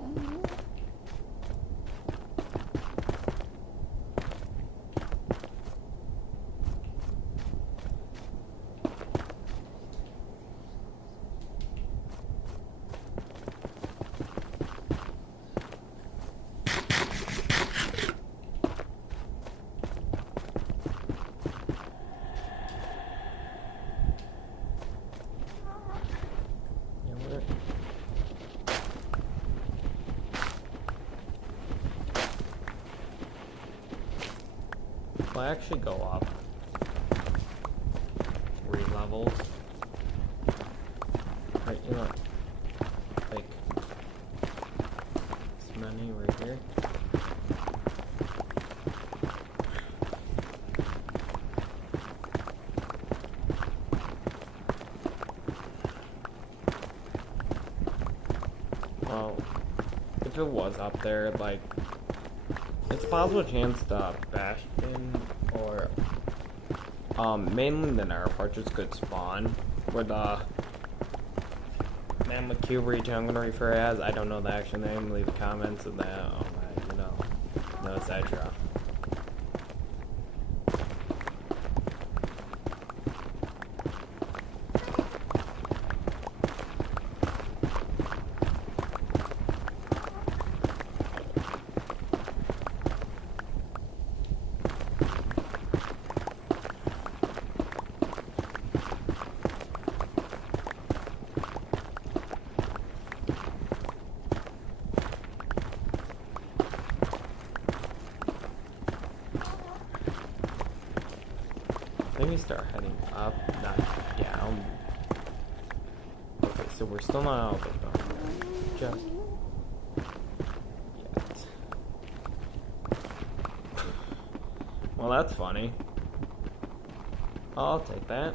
Will I actually go up 3 levels? Right, you know what? Like, this many right here. Well, if it was up there, like, it's a possible chance the Bastion or mainly the Nether Fortress could spawn where the Mammoth Cube region I'm gonna refer as. I don't know the actual name. Leave comments and that. Oh my, no, etc. Let me start heading up, not down. Okay, so we're still not out of the dark. chest. Yes. Well, that's funny. I'll take that.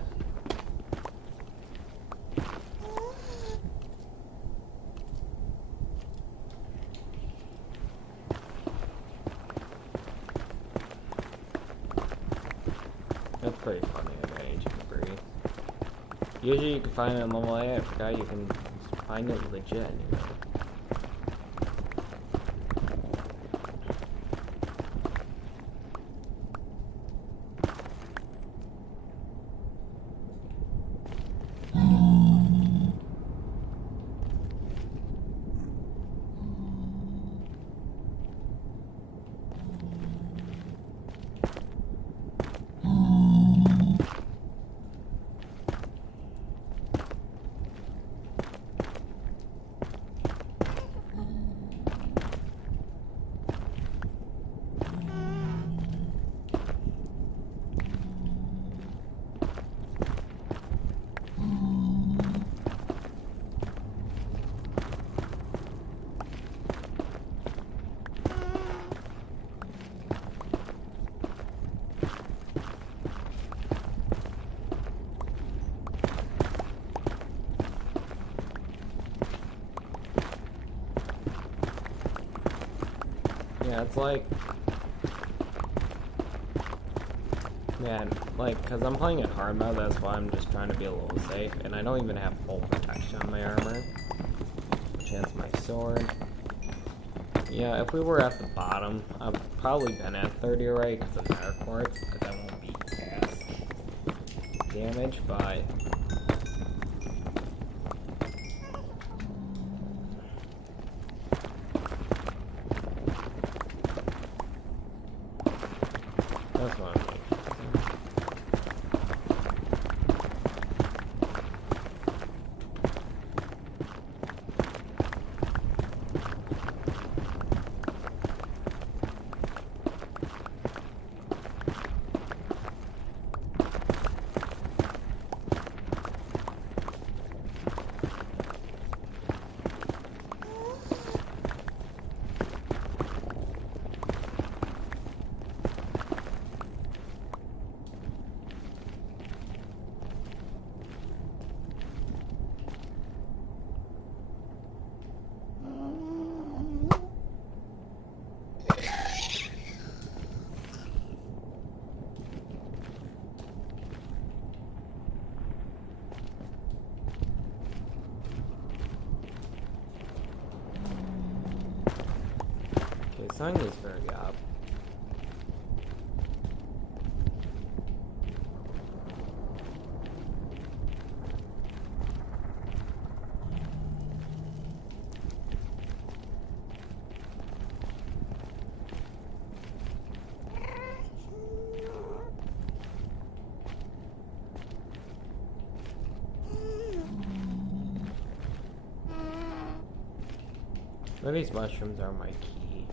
That's pretty funny, that ancient debris. Usually you can find it in level 8, I forgot you can find it legit anyway. Yeah, it's like... Yeah, like, because I'm playing in hard mode, that's why I'm just trying to be a little safe, and I don't even have full protection on my armor. Chance my sword. Yeah, if we were at the bottom, I've probably been at 30 already because of nether quartz, because I won't be past damage, but... That's what I'm like. Sun is very up. These mushrooms are my key.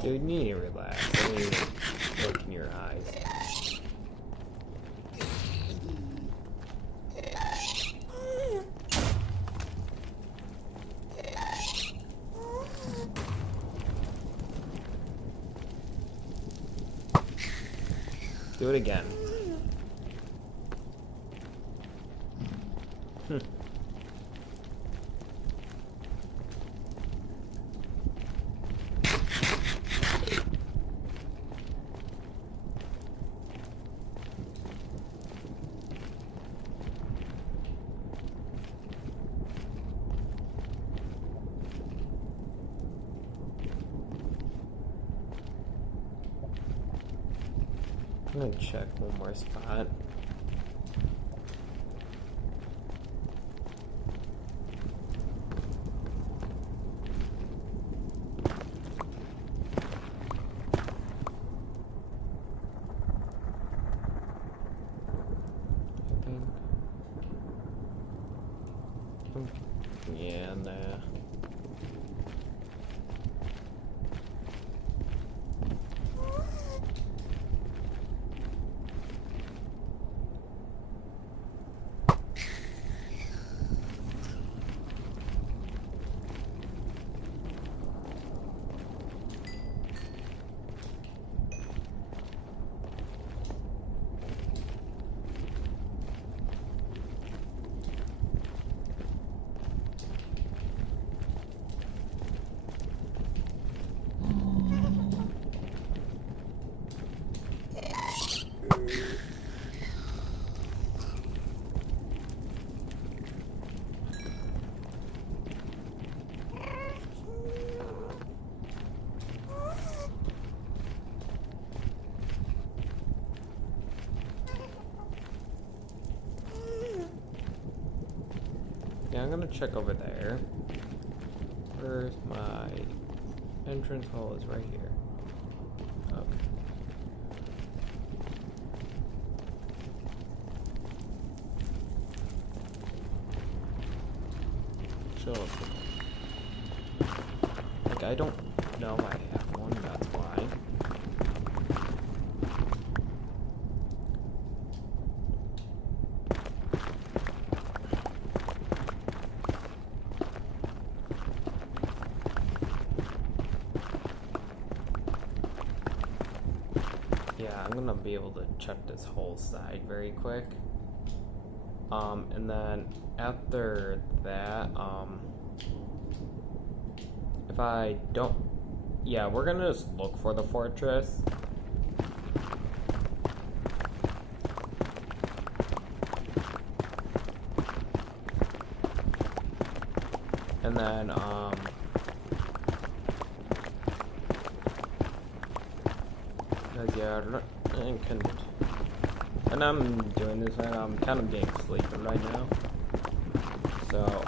Dude, you need to relax. I need to look in your eyes. Do it again. I'm gonna check one more spot. Yeah, nah. Yeah, I'm gonna check over there. Where's my entrance hole? Is right here. Okay. Chill. Like, I don't know I have one, that's why. Yeah, I'm gonna be able to check this whole side very quick. And then after that, if I don't, yeah, we're gonna just look for the fortress. And then, yeah, and I'm doing this right now, I'm kind of getting sleepy right now. So,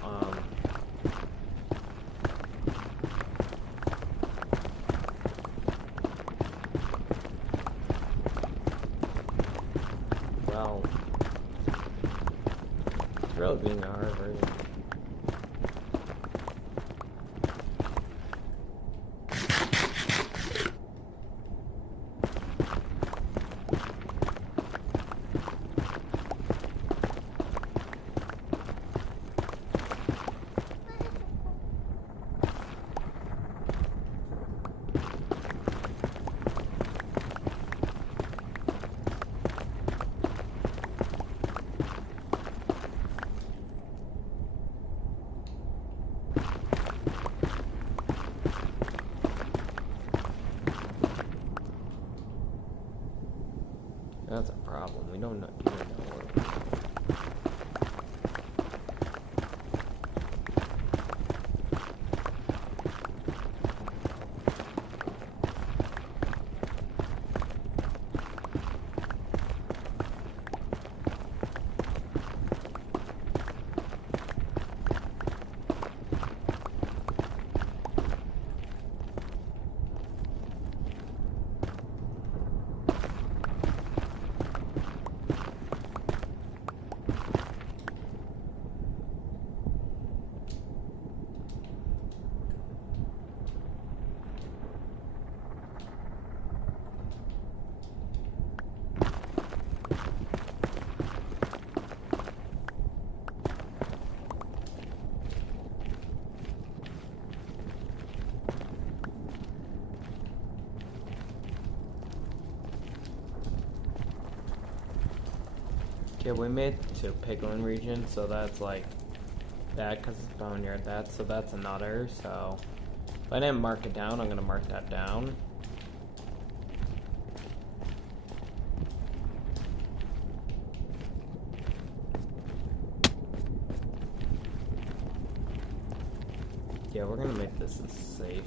well, it's really being a hard version. That's a problem. We don't know, even know where we're going. Okay, we made it to Piglin region, so that's like that because it's boneyard that, so that's another. So if I didn't mark it down, I'm gonna mark that down. Yeah, we're gonna make this a safe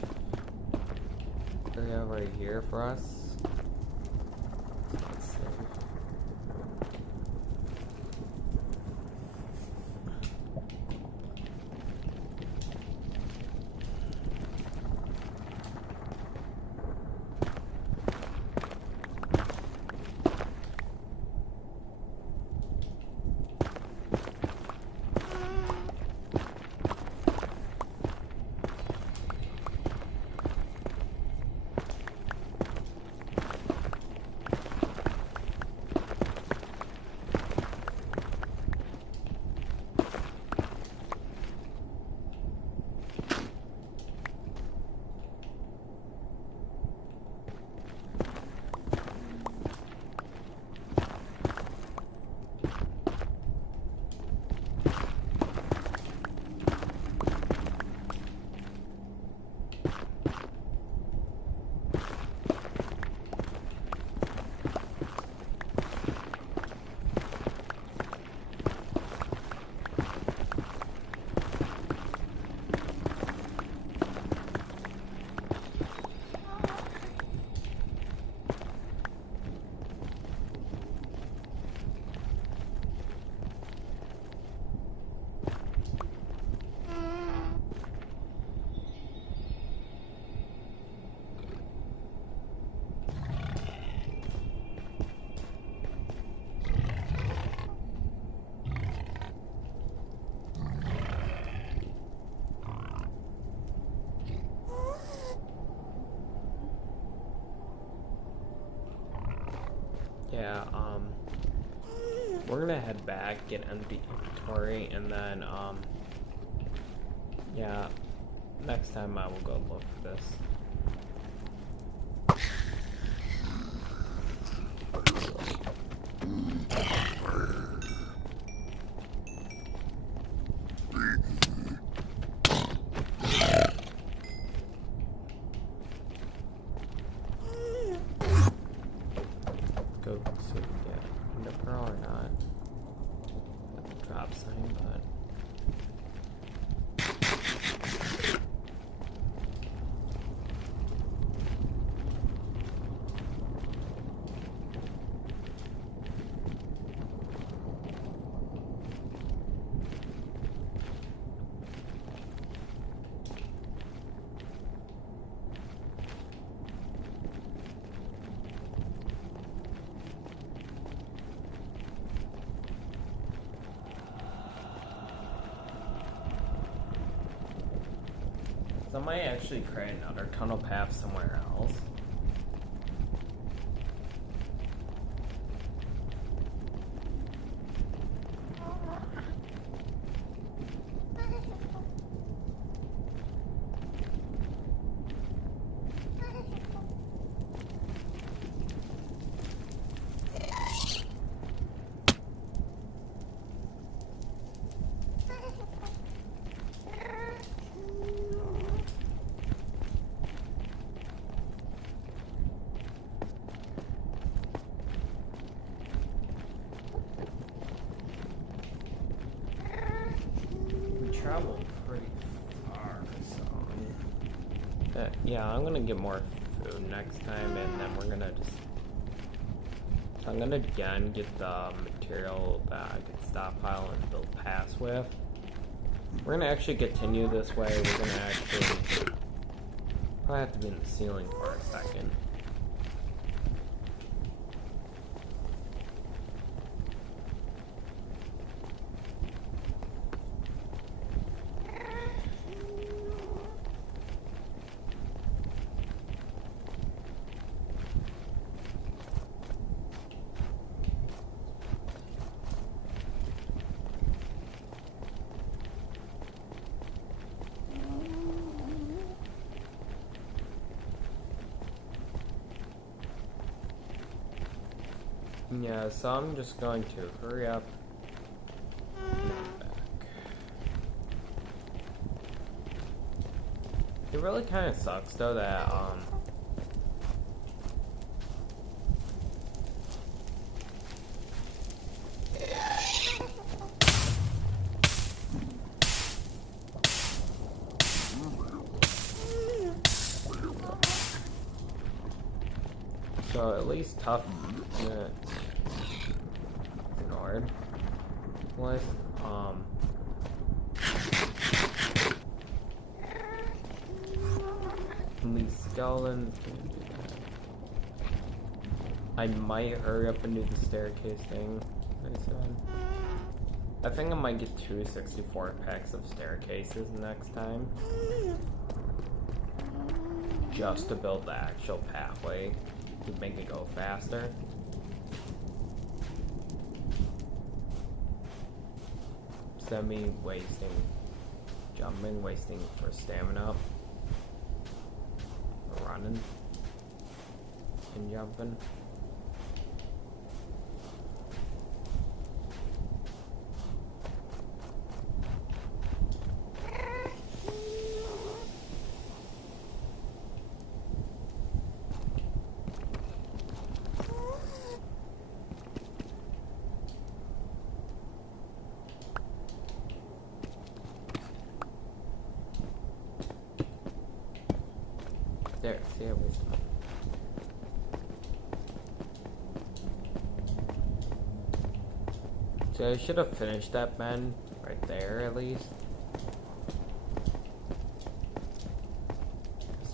area right here for us. That's safe. head back, get empty inventory, and then, yeah, next time I will go look for this. Go see if we get the pearl or not. Got the drop sign, but I might actually create another tunnel path somewhere else. Traveled pretty far, so yeah, I'm gonna get more food next time, and then we're gonna just. I'm gonna again get the material that I could stockpile and build paths with. We're gonna actually continue this way. We're gonna actually probably have to be in the ceiling for a second. Yeah, so I'm just going to hurry up and head back. It really kind of sucks though that so at least tough ignored was these skeletons can do that. I might hurry up and do the staircase thing I said. I think I might get 264 packs of staircases next time. Just to build the actual pathway to make it go faster. Instead of me jumping, wasting for stamina, running and jumping. There, see how we start. So I should have finished that bend right there at least.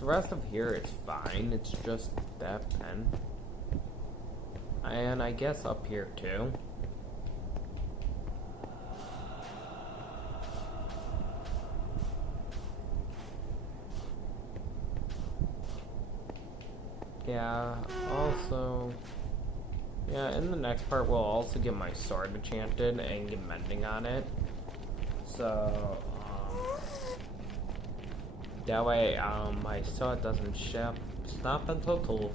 The rest of here is fine, it's just that bend. And I guess up here too. Yeah, also, Yeah, in the next part, we'll also get my sword enchanted and get mending on it. So, that way, my sword doesn't stop until total.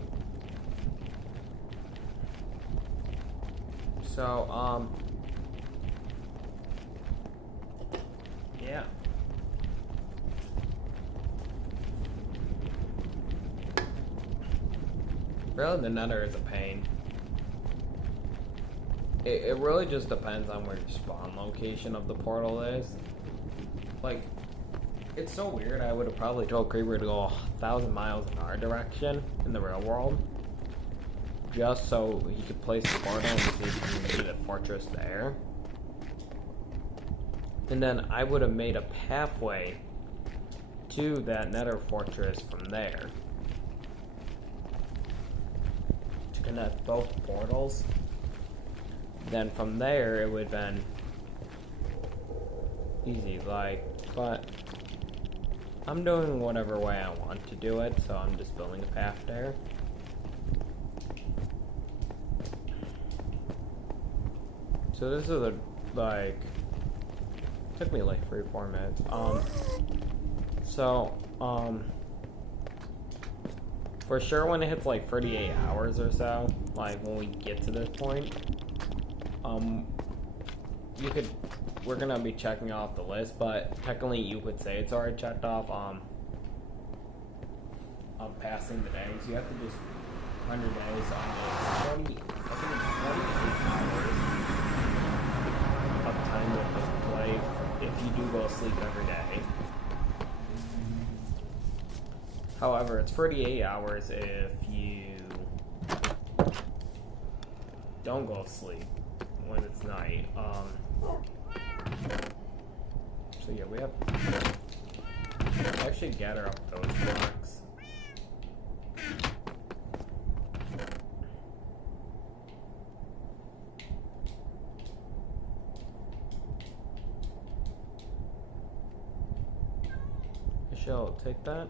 So, yeah. Really, the nether is a pain. It really just depends on where your spawn location of the portal is. Like, it's so weird, I would have probably told Creeper to go 1,000 miles in our direction in the real world. Just so he could place the portal and see if he could get a fortress there. And then I would have made a pathway to that nether fortress from there. To connect both portals. Then from there it would have been easy, but I'm doing whatever way I want to do it, so I'm just building a path there. So this is took me like 3-4 minutes. For sure when it hits like 38 hours or so, like when we get to this point, we're gonna be checking off the list, but technically you could say it's already checked off, passing the days. You have to just 100 days on this. I think it's 28 hours of time to play if you do go to sleep every day. However, it's 38 hours if you don't go to sleep when it's night. So yeah, we have actually gather up those blocks. I shall take that.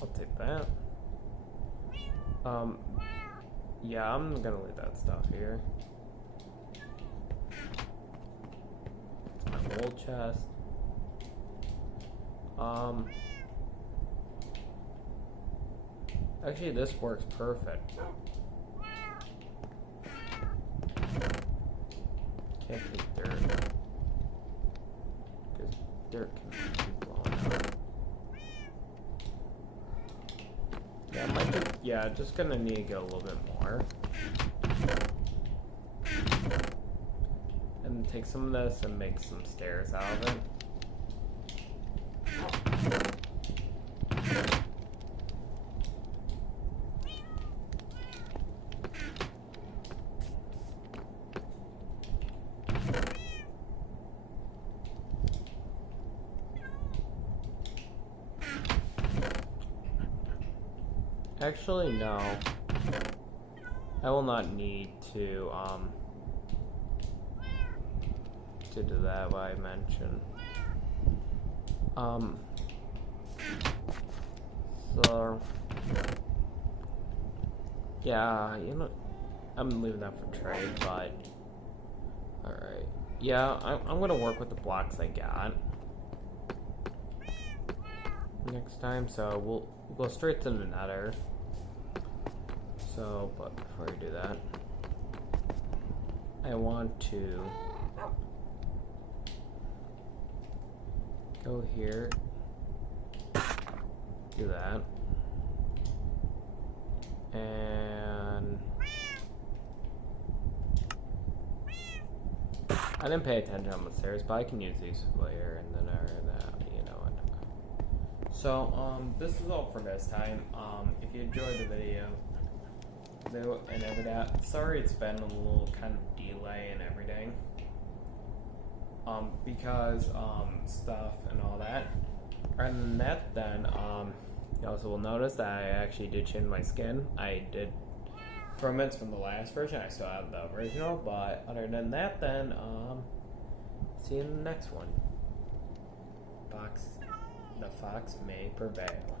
I'll take that. Yeah, I'm gonna leave that stuff here. It's my wool chest. Actually, this works perfect. Can't take dirt. Because dirt can be blown out. Yeah, I might just, yeah, just gonna need to get a little bit more. And take some of this and make some stairs out of it. Actually, no. I will not need to do that, what I mentioned. So, yeah, you know, I'm leaving that for trade, but, alright. Yeah, I'm gonna work with the blocks I got next time, so we'll go straight to the nether. So, but before we do that, I want to go here, do that, and I didn't pay attention on the stairs, but I can use these later and then that, you know what. So, this is all for this time. If you enjoyed the video, and every that. Sorry it's been a little kind of delay and everything. Because stuff and all that. Other than that, then you also will notice that I actually did change my skin. I did permits from the last version. I still have the original, but other than that, then see you in the next one. The fox may prevail.